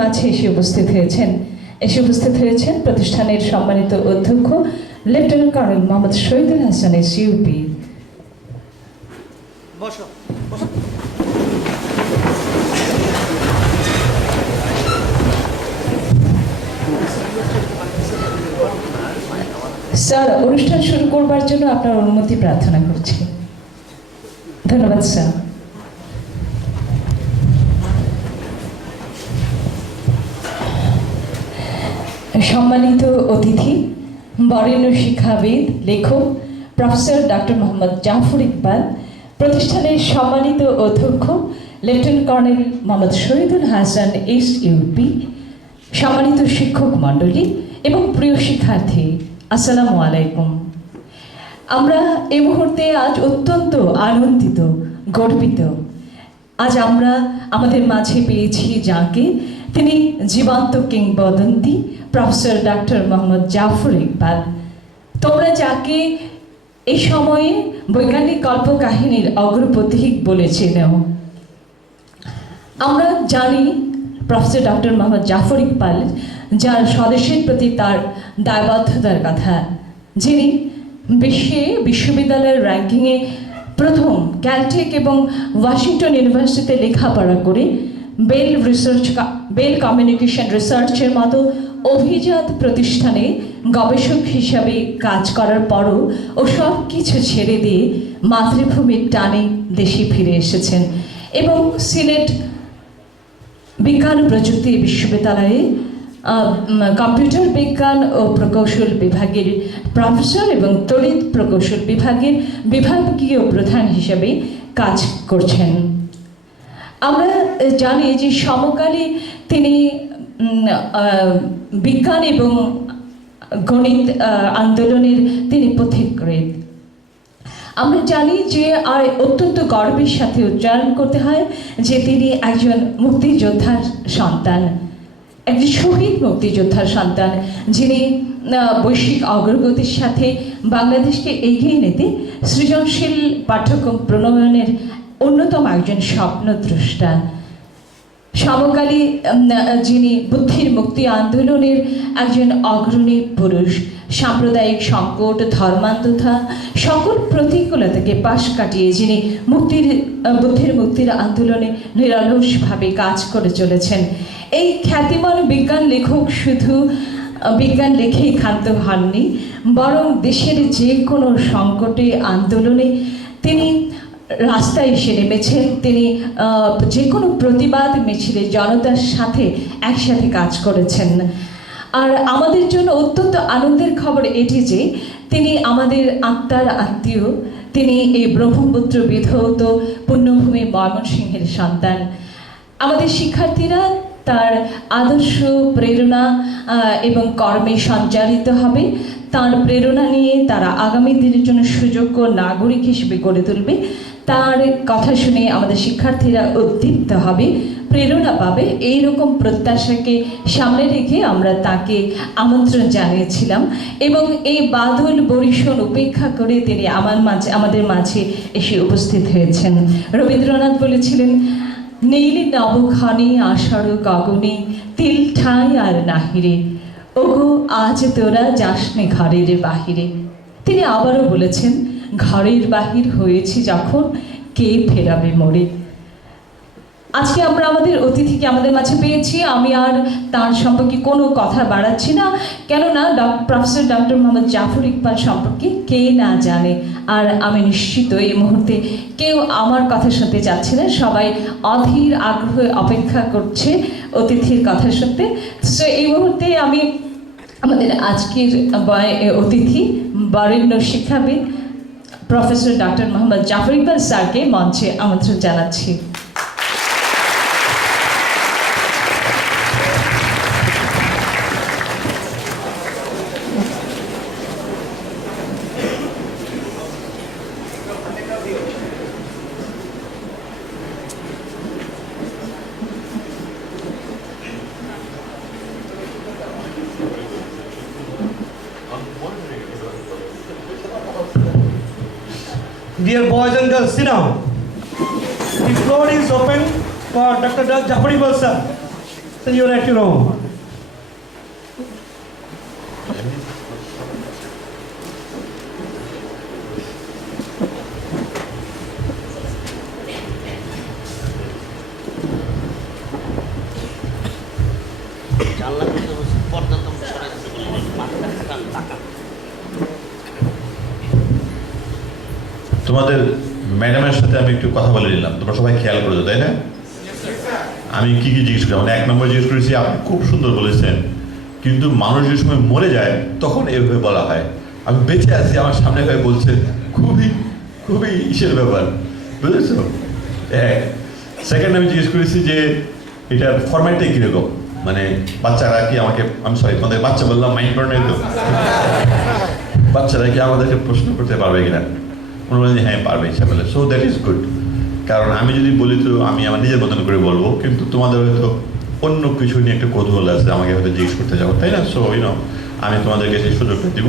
মাঝে এসে উপস্থিত হয়েছেন প্রতিষ্ঠানের সম্মানিত অধ্যক্ষ lieutenant colonel Mohammad Shahidul Hasan SUP. Sir, অনুষ্ঠান শুরু করবার জন্য আপনার অনুমতি প্রার্থনা করছি। ধন্যবাদ স্যার। সম্মানিত অতিথি, বরেণ্য শিক্ষাবিদ, লেখক প্রফেসর ডক্টর মোহাম্মদ জাফর ইকবাল, প্রতিষ্ঠানের সম্মানিত অধ্যক্ষ lieutenant colonel Mohammad Shahidul Hasan SUP, সম্মানিত শিক্ষক মণ্ডলী এবং প্রিয় শিক্ষার্থী, আসসালামু আলাইকুম। আমরা এই মুহূর্তে আজ অত্যন্ত আনন্দিত, গর্বিত। আজ আমরা আমাদের মাঝে পেয়েছি যাকে, তিনি জীবন্ত কিংবদন্তি প্রফেসর ডক্টর মোহাম্মদ জাফর ইকবাল। তোমরা যাকে এই সময়ে বৈজ্ঞানিক কল্পকাহিনীর অগ্রপথিক বলে চেনো। আমরা জানি প্রফেসর ডক্টর মোহাম্মদ জাফর ইকবাল, যার স্বদেশের প্রতি তার দায়বদ্ধতার কথা, যিনি বিশ্ববিদ্যালয়ের র্যাঙ্কিংয়ে প্রথম, ক্যালটেক এবং ওয়াশিংটন ইউনিভার্সিটিতে লেখাপড়া করে বেল কমিউনিকেশন রিসার্চের মতো অভিজাত প্রতিষ্ঠানে গবেষক হিসাবে কাজ করার পরও ও সব কিছু ছেড়ে দিয়ে মাতৃভূমির টানে দেশে ফিরে এসেছেন এবং সিলেট বিজ্ঞান ও প্রযুক্তি বিশ্ববিদ্যালয়ে কম্পিউটার বিজ্ঞান ও প্রকৌশল বিভাগের প্রফেসর এবং তড়িৎ প্রকৌশল বিভাগের বিভাগীয় প্রধান হিসেবে কাজ করছেন। আমরা জানি যে সমকালে তিনি বিজ্ঞান এবং গণিত আন্দোলনের তিনি পথিকৃৎ। আমরা জানি যে আর অত্যন্ত গর্বের সাথে উচ্চারণ করতে হয় যে তিনি একজন মুক্তিযোদ্ধার সন্তান, একজন শহীদ মুক্তিযোদ্ধার সন্তান, যিনি বৈশ্বিক অগ্রগতির সাথে বাংলাদেশকে এগিয়ে নিতে সৃজনশীল পাঠ্যক্রম প্রণয়নের অন্যতম একজন স্বপ্নদ্রষ্টা। সমকালী যিনি বুদ্ধির মুক্তি আন্দোলনের একজন অগ্রণী পুরুষ, সাম্প্রদায়িক সংকট, ধর্মান্ধতা, সকল প্রতিকূলতাকে পাশ কাটিয়ে যিনি বুদ্ধির মুক্তির আন্দোলনে নিরলসভাবে কাজ করে চলেছেন। এই খ্যাতিমান বিজ্ঞান লেখক শুধু বিজ্ঞান লেখেই ক্ষান্ত হননি, বরং দেশের যে কোনো সংকটে, আন্দোলনে তিনি রাস্তায় এসে নেমেছেন। তিনি যে কোনো প্রতিবাদ মিছিলে জনতার সাথে একসাথে কাজ করেছেন। আর আমাদের জন্য অত্যন্ত আনন্দের খবর এটি যে তিনি আমাদের আত্মার আত্মীয়, তিনি এই ব্রহ্মপুত্র বিধৌত পুণ্যভূমি ময়মনসিংহের সন্তান। আমাদের শিক্ষার্থীরা তার আদর্শ, প্রেরণা এবং কর্মে সঞ্চারিত হবে। তার প্রেরণা নিয়ে তারা আগামী দিনের জন্য সুযোগ্য নাগরিক হিসেবে গড়ে তুলবে। তার কথা শুনে আমাদের শিক্ষার্থীরা উদ্দীপ্ত হবে, প্রেরণা পাবে। এই রকম প্রত্যাশাকে সামনে রেখে আমরা তাকে আমন্ত্রণ জানিয়েছিলাম এবং এই বাদল বরিশন উপেক্ষা করে তিনি আমাদের মাঝে এসে উপস্থিত হয়েছেন। রবীন্দ্রনাথ বলেছিলেন, নীল নবক্ষণে আষাঢ় গগনে তিল ঠাঁই আর নাহিরে, ওগো আজ তোরা যাসনে ঘরের বাহিরে। তিনি আবারও বলেছেন, ঘরের বাহির হয়েছি যখন, কে ফেরাবে মোরে। আজকে আমরা আমাদের অতিথিকে আমাদের মাঝে পেয়েছি। আমি আর তার সম্পর্কে কোনো কথা বাড়াচ্ছি না, কেননা প্রফেসর ডক্টর মোহাম্মদ জাফর ইকবাল সম্পর্কে কে না জানে। আর আমি নিশ্চিত এই মুহূর্তে কেউ আমার কথা শুনতে চাচ্ছে না, সবাই অধীর আগ্রহে অপেক্ষা করছে অতিথির কথা শুনতে। তো এই মুহূর্তে আমি আমাদের আজকের অতিথি, বরেণ্য শিক্ষাবিদ প্রফেসর ডক্টর মোহাম্মদ জাফর ইকবাল স্যারকে মঞ্চে আমন্ত্রণ জানাচ্ছি। Dear boys and girls, sit down. The floor is open for Dr. Jafar Iqbal sir. Then you're at your own. তোমাদের ম্যাডামের সাথে আমি একটু কথা বলে নিলাম, তোমরা সবাই খেয়াল করেছো তাই না? আমি কি কি জিজ্ঞেস করলাম, 1 নম্বর জিজ্ঞেস করেছি আপনি খুব সুন্দর বলেছেন, কিন্তু মানুষ যে সময় মরে যায় তখন এভাবে বলা হয়। আমি বেঁচে আছি, আমার সামনে ভাই বলছে, খুবই খুবই ইসের ব্যাপার, বুঝেছো? সেকেন্ড আমি জিজ্ঞেস করেছি যে এটার ফরম্যাটটাই কীরকম, মানে বাচ্চারা কি আমাকে, আমি সরি তোমাদের বাচ্চা বললাম, মাইন্ড করে নেই তো, বাচ্চারা কি আমাদেরকে প্রশ্ন করতে পারবে কিনা? মনে বলেন যে হ্যাঁ পারবে, ইচ্ছা বলে। সো দ্যাট ইজ গুড, কারণ আমি যদি বলি তো আমি আমার নিজের মতন করে বলবো, কিন্তু তোমাদের হয়তো অন্য কিছু নিয়ে একটা কৌতূহল আছে, আমাকে হয়তো জিজ্ঞেস করতে যাবো, তাই না? সো আমি তোমাদেরকে সেই সুযোগটা দিব,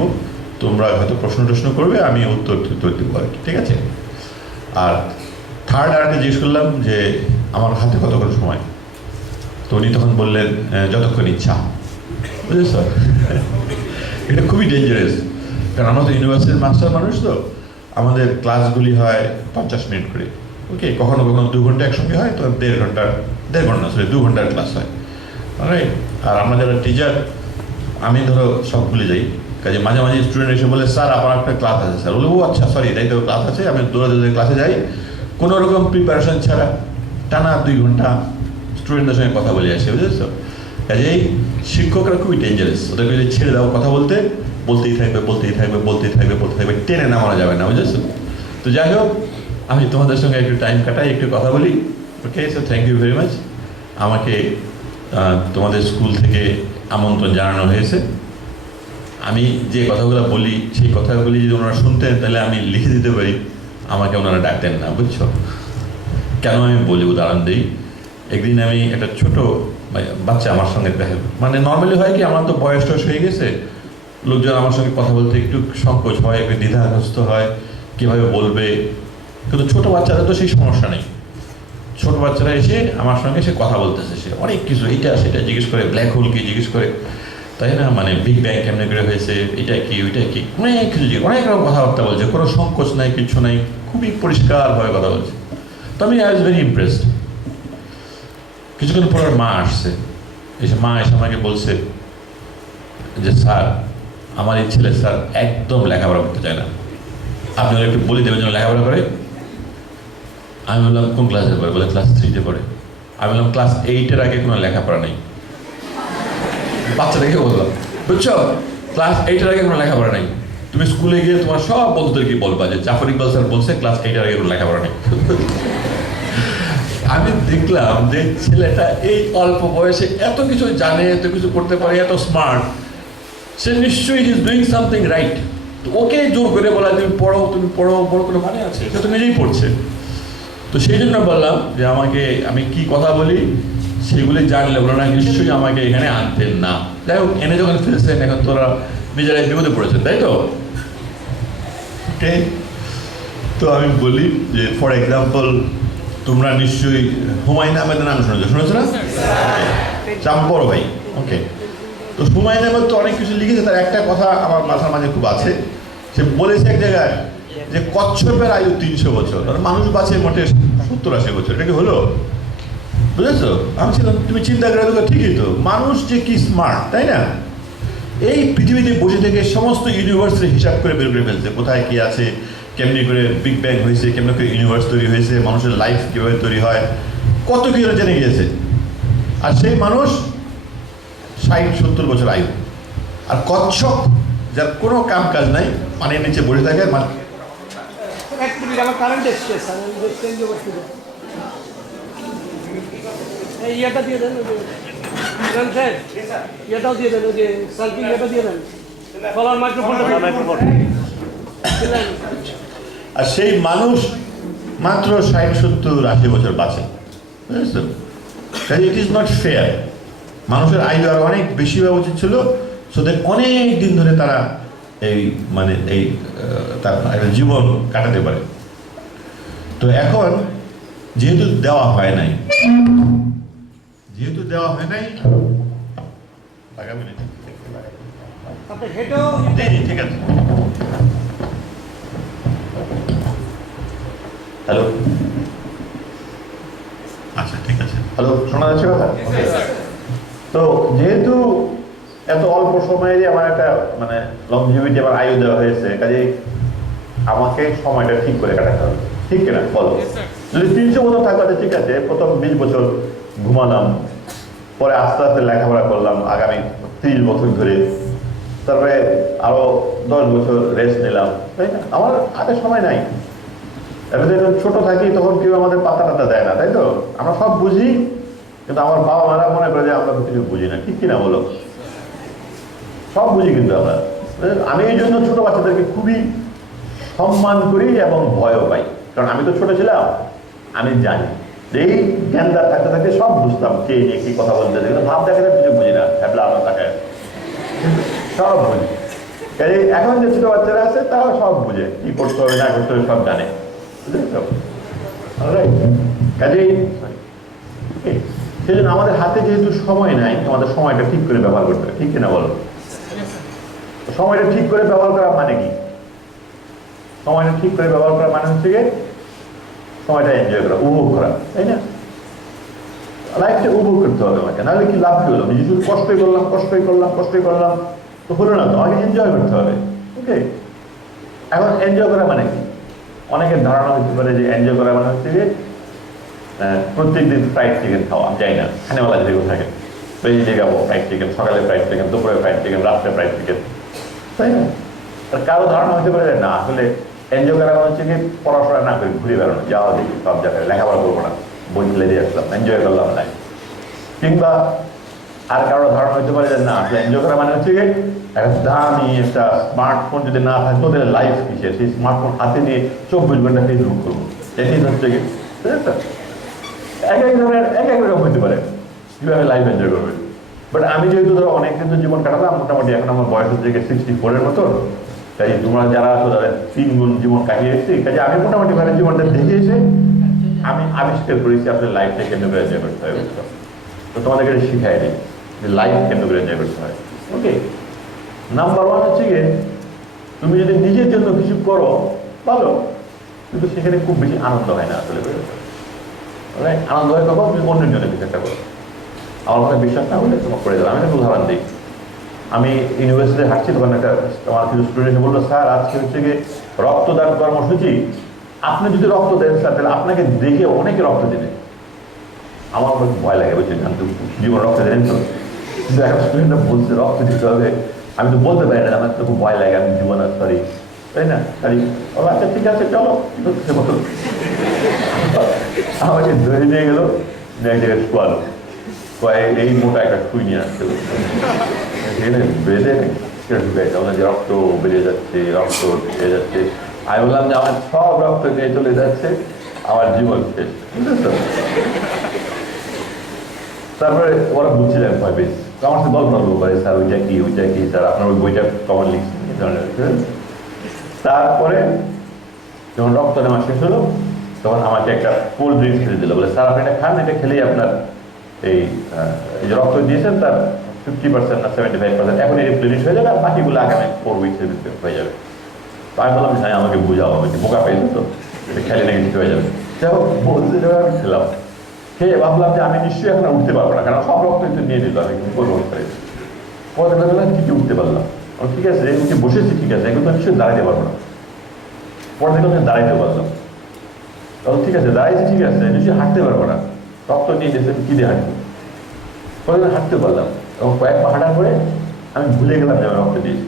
তোমরা হয়তো প্রশ্ন করবে, আমি উত্তর দিব আর কি, ঠিক আছে? আর থার্ড আরেকটা জিজ্ঞেস করলাম যে আমার হাতে কতক্ষণ সময়, তো উনি তখন বললেন যতক্ষণ ইচ্ছা, বুঝেছ? এটা খুবই ডেঞ্জারাস, কারণ আমরা তো ইউনিভার্সিটির মাস্টার মানুষ, তো আমাদের ক্লাসগুলি হয় 50 মিনিট করে, ওকে, কখনো কখনো 2 ঘন্টা একসঙ্গে হয়, তো 1.5 ঘন্টা 2 ঘন্টার ক্লাস হয়, রাইট? আর আমরা যারা টিচার, আমি ধরো সব ভুলে যাই, কাজে মাঝে মাঝে স্টুডেন্ট এসে বলে স্যার আমার একটা ক্লাস আছে, স্যার বলে ও আচ্ছা সরি তাই তো ক্লাস আছে, আমি দৌড়ে ক্লাসে যাই, কোনো রকম প্রিপারেশন ছাড়া টানা 2 ঘন্টা স্টুডেন্টদের সঙ্গে কথা বলে আসে, বুঝেছো? কাজেই শিক্ষকরা খুবই ডেঞ্জারাস, ওদেরকে যদি ছেড়ে দাও কথা বলতেই থাকবে, টেনে নামানো যাবে না, বুঝেছো? তো যাই হোক, আমি তোমাদের সঙ্গে একটু টাইম কাটাই, একটু কথা বলি, okay? So thank you very much. আমাকে তোমাদের স্কুল থেকে আমন্ত্রণ জানানো হয়েছে, আমি যে কথাগুলো বলি সেই কথাগুলি যদি ওনারা শুনতেন তাহলে আমি লিখে দিতে পারি, আমাকে ওনারা ডাকতেন না, বুঝছো? কেন আমি বলি, উদাহরণ দিই। একদিন আমি একটা ছোট বাচ্চা আমার সঙ্গে দেখা, মানে নর্মালি হয় কি, আমার তো বয়স টয়স হয়ে গেছে, লোকজন আমার সঙ্গে কথা বলতে একটু সংকোচ হয়, একটু দ্বিধাগ্রস্ত হয়, কীভাবে বলবে, কিন্তু ছোটো বাচ্চারা তো সেই সমস্যা নেই। ছোট বাচ্চারা এসে আমার সঙ্গে সে কথা বলতেছে, সে অনেক কিছু এইটা সেটা জিজ্ঞেস করে, ব্ল্যাক হোল কি জিজ্ঞেস করে, তাই না? মানে বিগ ব্যাং কেমনে করে হয়েছে, এটা কি ওইটা কি, অনেক কিছু অনেক রকম কথাবার্তা বলছে, কোনো সংকোচ নাই, কিছু নাই, খুবই পরিষ্কারভাবে কথা বলছে। তো আমি আই ওয়াজ ভেরি ইমপ্রেসড। কিছুক্ষণ পর মা আসছে, মা এসে আমাকে বলছে যে স্যার, আমার এই ছেলে স্যার একদম লেখাপড়া করতে চায় না, আপনি ওরা একটু বলে দেবেন যেন লেখাপড়া করে। আমি বললাম কোন ক্লাসে পড়ে? বলে ক্লাস 3-তে পড়ে। আমি বললাম ক্লাস 8-এর আগে কোনো লেখাপড়া নেই। বাচ্চাটাকে বললাম, বুঝছো, ক্লাস 8-এর আগে কোনো লেখাপড়া নেই, তুমি স্কুলে গিয়ে তোমার সব বন্ধুদেরকে বলবা যে জাফর ইকবাল স্যার বলছে ক্লাস 8-এর আগে কোনো লেখাপড়া নেই। আমি দেখলাম যে ছেলেটা এই অল্প বয়সে এত কিছু জানে, এত কিছু করতে পারে, এত স্মার্ট, সে নিশ্চয়ই ইজ ডুইং সামথিং রাইট। তো ওকে জোর করে বলা তুমি পড়ো বড় কোনো মানে আছে? সে তো নিজেই পড়ছে। তো সেই জন্য বললাম যে আমি কি কথা বলি সেগুলি জানলে বলো না, নিশ্চয়ই আমাকে এখানে আনতেন না। যাই হোক, এনে যখন ফেলছেন, এখন তোরা নিজেরাই বিপদে পড়েছেন, তাই তো? ওকে, তো আমি বলি যে ফর এক্সাম্পল, তোমরা নিশ্চয়ই হুমায়ুন আহমেদের নাম শুনেছো না? বড় ভাই, ওকে। তো হুমায়ুন আহমেদ তো অনেক কিছু লিখেছে, তার একটা কথা আমার মাথার মাঝে খুব আছে। সে বলেছে এক জায়গায় যে কচ্ছপের আয়ু 300 বছর, আর মানুষ বাঁচে মোটে 70-80 বছর। এটা কি হলো? বুঝেছো? আমি ছিলাম, তুমি চিন্তা করে দেখো, ঠিকই তো, মানুষ যে কি স্মার্ট, তাই না? এই পৃথিবীতে বসে থেকে সমস্ত ইউনিভার্সের হিসাব করে বের করে ফেলছে, কোথায় কি আছে, কেমনি করে বিগ ব্যাং হয়েছে, কেমনি করে ইউনিভার্স তৈরি হয়েছে, মানুষের লাইফ কীভাবে তৈরি হয়, কত কিছু জেনে গিয়েছে। আর সেই মানুষ 60-70 বছর আয়ু। আর কচ্ছপ, যার কোনো কাম কাজ নাই, পানির নিচে বসে থাকে, আর সেই মানুষ মাত্র 60-70-80 বছর বাঁচে, বুঝেছো? It is not fair. মানুষের আয়ু আর অনেক বেশি হওয়া উচিত ছিল, সোদের অনেক দিন ধরে তারা তার একটা জীবন কাটাতে পারে। তো এখন যেহেতু দেওয়া হয় নাই, যেহেতু দেওয়া হয় নাই আগামী আপনি হেঁটেও জি জি ঠিক আছে। হ্যালো, আচ্ছা ঠিক আছে। হ্যালো, শোনা যাচ্ছে কথা? তো যেহেতু এত অল্প সময়ে আমার একটা মানে লংজিভিটি আমার আয়ু দেওয়া হয়েছে, কাজে আমাকে সময়টা ঠিক করে কাটাতে হবে, ঠিক কিনা বলো? যদি 300 বছর থাকলে ঠিক আছে, প্রথম 20 বছর ঘুমালাম, পরে আস্তে আস্তে লেখাপড়া করলাম আগামী 30 বছর ধরে, তারপরে আরো 10 বছর রেস্ট নিলাম, তাই না? আমার হাতে সময় নাই। এবার যখন ছোট থাকি তখন কেউ আমাদের পাতা টাতা দেয় না, তাই তো? আমরা সব বুঝি, কিন্তু আমার বাবা মারা মনে করে যে আমরা কিছু বুঝি না, ঠিক কিনা বলো? সব বুঝি কিন্তু আমরা। আমি এই জন্য ছোট বাচ্চাদেরকে খুবই সম্মান করি এবং ভয়ও পাই, কারণ আমি তো ছোট ছিলাম, আমি জানি এই জ্ঞানদার থাকতে থাকতে সব বুঝতাম, কে নিয়ে কি কথা বলতে, কিন্তু ভাব দেখাতে কিছু বুঝি না, ভ্যাবলা আমার তাকায় সব বুঝি। এখন যে ছোট বাচ্চারা আছে তারা সব বুঝে, কি করতে হবে না করতে হবে সব জানে, কাজেই সেই জন্য আমাদের হাতে যেহেতু সময় নাই, আমাদের সময়টা ঠিক করে ব্যবহার করতে হবে, ঠিক কিনা বলো? সময়টা ঠিক করে ব্যবহার করা মানে কি? সময়টা ঠিক করে ব্যবহার করা মানে হচ্ছে গিয়ে সময়টা এনজয় করা, উপভোগ করা, তাই না? লাইফটা উপভোগ করতে হবে আমাকে, নাহলে কি লাভ কি হলো? আমি শুধু কষ্টই করলাম তো হলো না তো, আমাকে এনজয় করতে হবে। ওকে, এখন এনজয় করা মানে কি? অনেকের ধারণা হতে পারে যে এনজয় করা মানে হচ্ছে যে প্রত্যেকদিন ফ্রাইড চিকেন খাওয়া। আমি যাই না, খানেওয়ালা যেগুলো থাকে ওই জায়গাবো ফ্রাইড চিকেন, সকালে ফ্রাইড চিকেন, দুপুরে ফ্রাইড চিকেন, রাত্রে ফ্রাইড চিকেন, তাই না? আর কারো ধারণা হতে পারে না, আসলে এনজয় করা হচ্ছে কি পড়াশোনা না করে ঘুরে বেড়ানো, যাওয়া দেখি সব জায়গায়, লেখাপড়া করবো না, বই ফেলে দিয়ে আসলাম, এনজয় করলাম না। কিংবা আর কারো ধারণা হতে পারে যে না, আসলে এনজয় করা মানে হচ্ছে কি একটা দামি একটা স্মার্টফোন যদি না থাকে তোদের লাইফ কিসের, সেই স্মার্টফোন হাতে নিয়ে 24 ঘন্টা ফেসবুক করবো, এটাই হচ্ছে কি। এক এক ধরনের এক এক রকম হতে পারে কিভাবে লাইফ এনজয় করবে। বাট আমি যেহেতু ধরো অনেক কিন্তু জীবন কাটালাম, মোটামুটি এখন আমার বয়স হচ্ছে 64-এর মতো, তাই তোমরা যারা আছো তাদের 3 গুণ জীবন কাটিয়ে এসেছি, কাজে আমি মোটামুটি ভাবে জীবনটা দেখে এসে আমি আবিষ্কার করেছি আপনার লাইফটা কেন্দ্র করে এনজয় করতে হবে। তো তোমাদেরকে শিখাই দিই যে লাইফ কেন্দ্র করে এনজয় করতে হয়। ওকে, নাম্বার 1 হচ্ছে গিয়ে তুমি যদি নিজের জন্য কিছু করো ভালো, কিন্তু সেখানে খুব বেশি আনন্দ হয় না আসলে। আনন্দ হয় কখন তুমি অন্যের জন্য কিছু একটা করো। আমার কথা বিশ্বাস না হলে তোমাকে করে দেবো। আমি একটা উদাহরণ দিই। আমি ইউনিভার্সিটিতে হাঁটছি, তখন একটা আমার কিছু স্টুডেন্ট বললো, স্যার আজকে হচ্ছে গিয়ে রক্তদান কর্মসূচি, আপনি যদি রক্ত দেন স্যার তাহলে আপনাকে দেখে অনেকে রক্ত দেবে। আমার খুব ভয় লাগে, বলছি জানতো জীবন রক্ত দেন তো, কিন্তু একটা স্টুডেন্টরা বলছে রক্ত দিতে হবে, আমি তো বলতে পারি না, আমার তো খুব ভয় লাগে, আমি জীবন সরি, তাই না? আচ্ছা ঠিক আছে চলো, আমাকে ধরে নিয়ে গেলো, এক জায়গায় শোয়ালো, এই মোটা একটা সুই নিয়ে আসতে বেঁধে ঢুকে রক্ত বেরিয়ে যাচ্ছে, রক্ত বেরিয়ে যাচ্ছে। আমি বললাম যে আমার সব রক্ত নিয়ে চলে যাচ্ছে, আমার জীবন শেষ, বুঝলেন? তারপরে ওরা বুঝছিলেন ভয় পেয়েছি, আমার সাথে গল্প করবো পারে, স্যার ওইটা কি স্যার আপনার ওই বইটা কমন লিখছি। তারপরে যখন রক্ত নেওয়া শেষ হলো তখন আমাকে একটা কোল্ড ড্রিঙ্কস খেতে দিল, বলে স্যার আপনি এটা খান, এটা খেলেই আপনার এই যে রক্ত দিয়েছেন তার 50% না 75% এখন রিপ্লেনিশ হয়ে যাবে, আর বাকিগুলো আগামী 4 উইক্সের ভিতরে হয়ে যাবে। তো আমি বললাম হ্যাঁ আমাকে বোঝাও, আমি বোকা পেয়েছি তো, এটা খেলে নাকি কিছু হয়ে যাবে। যাই হোক বলতে আমি খেলাম, খেয়ে ভাবলাম যে আমি নিশ্চয়ই এখন উঠতে পারবো না, কারণ সব রক্ত কিন্তু নিয়ে নিল, আমি করবো পরে বললাম কি উঠতে পারলাম, ঠিক আছে উঠে বসেছি, ঠিক আছে এখন তো নিশ্চয়ই দাঁড়াইতে পারবো না। পরে দেখলাম দাঁড়াইতে পারলাম, তখন ঠিক আছে দাঁড়াইছি, ঠিক আছে নিশ্চয়ই হাঁটতে পারবো না, রক্ত নিয়ে নিয়েছেন কি দিয়ে হাঁটবো, পরে হাঁটতে পারলাম। এবং কয়েক পা হাঁটার পরে আমি ভুলে গেলাম যে আমি রক্ত দিয়েছি।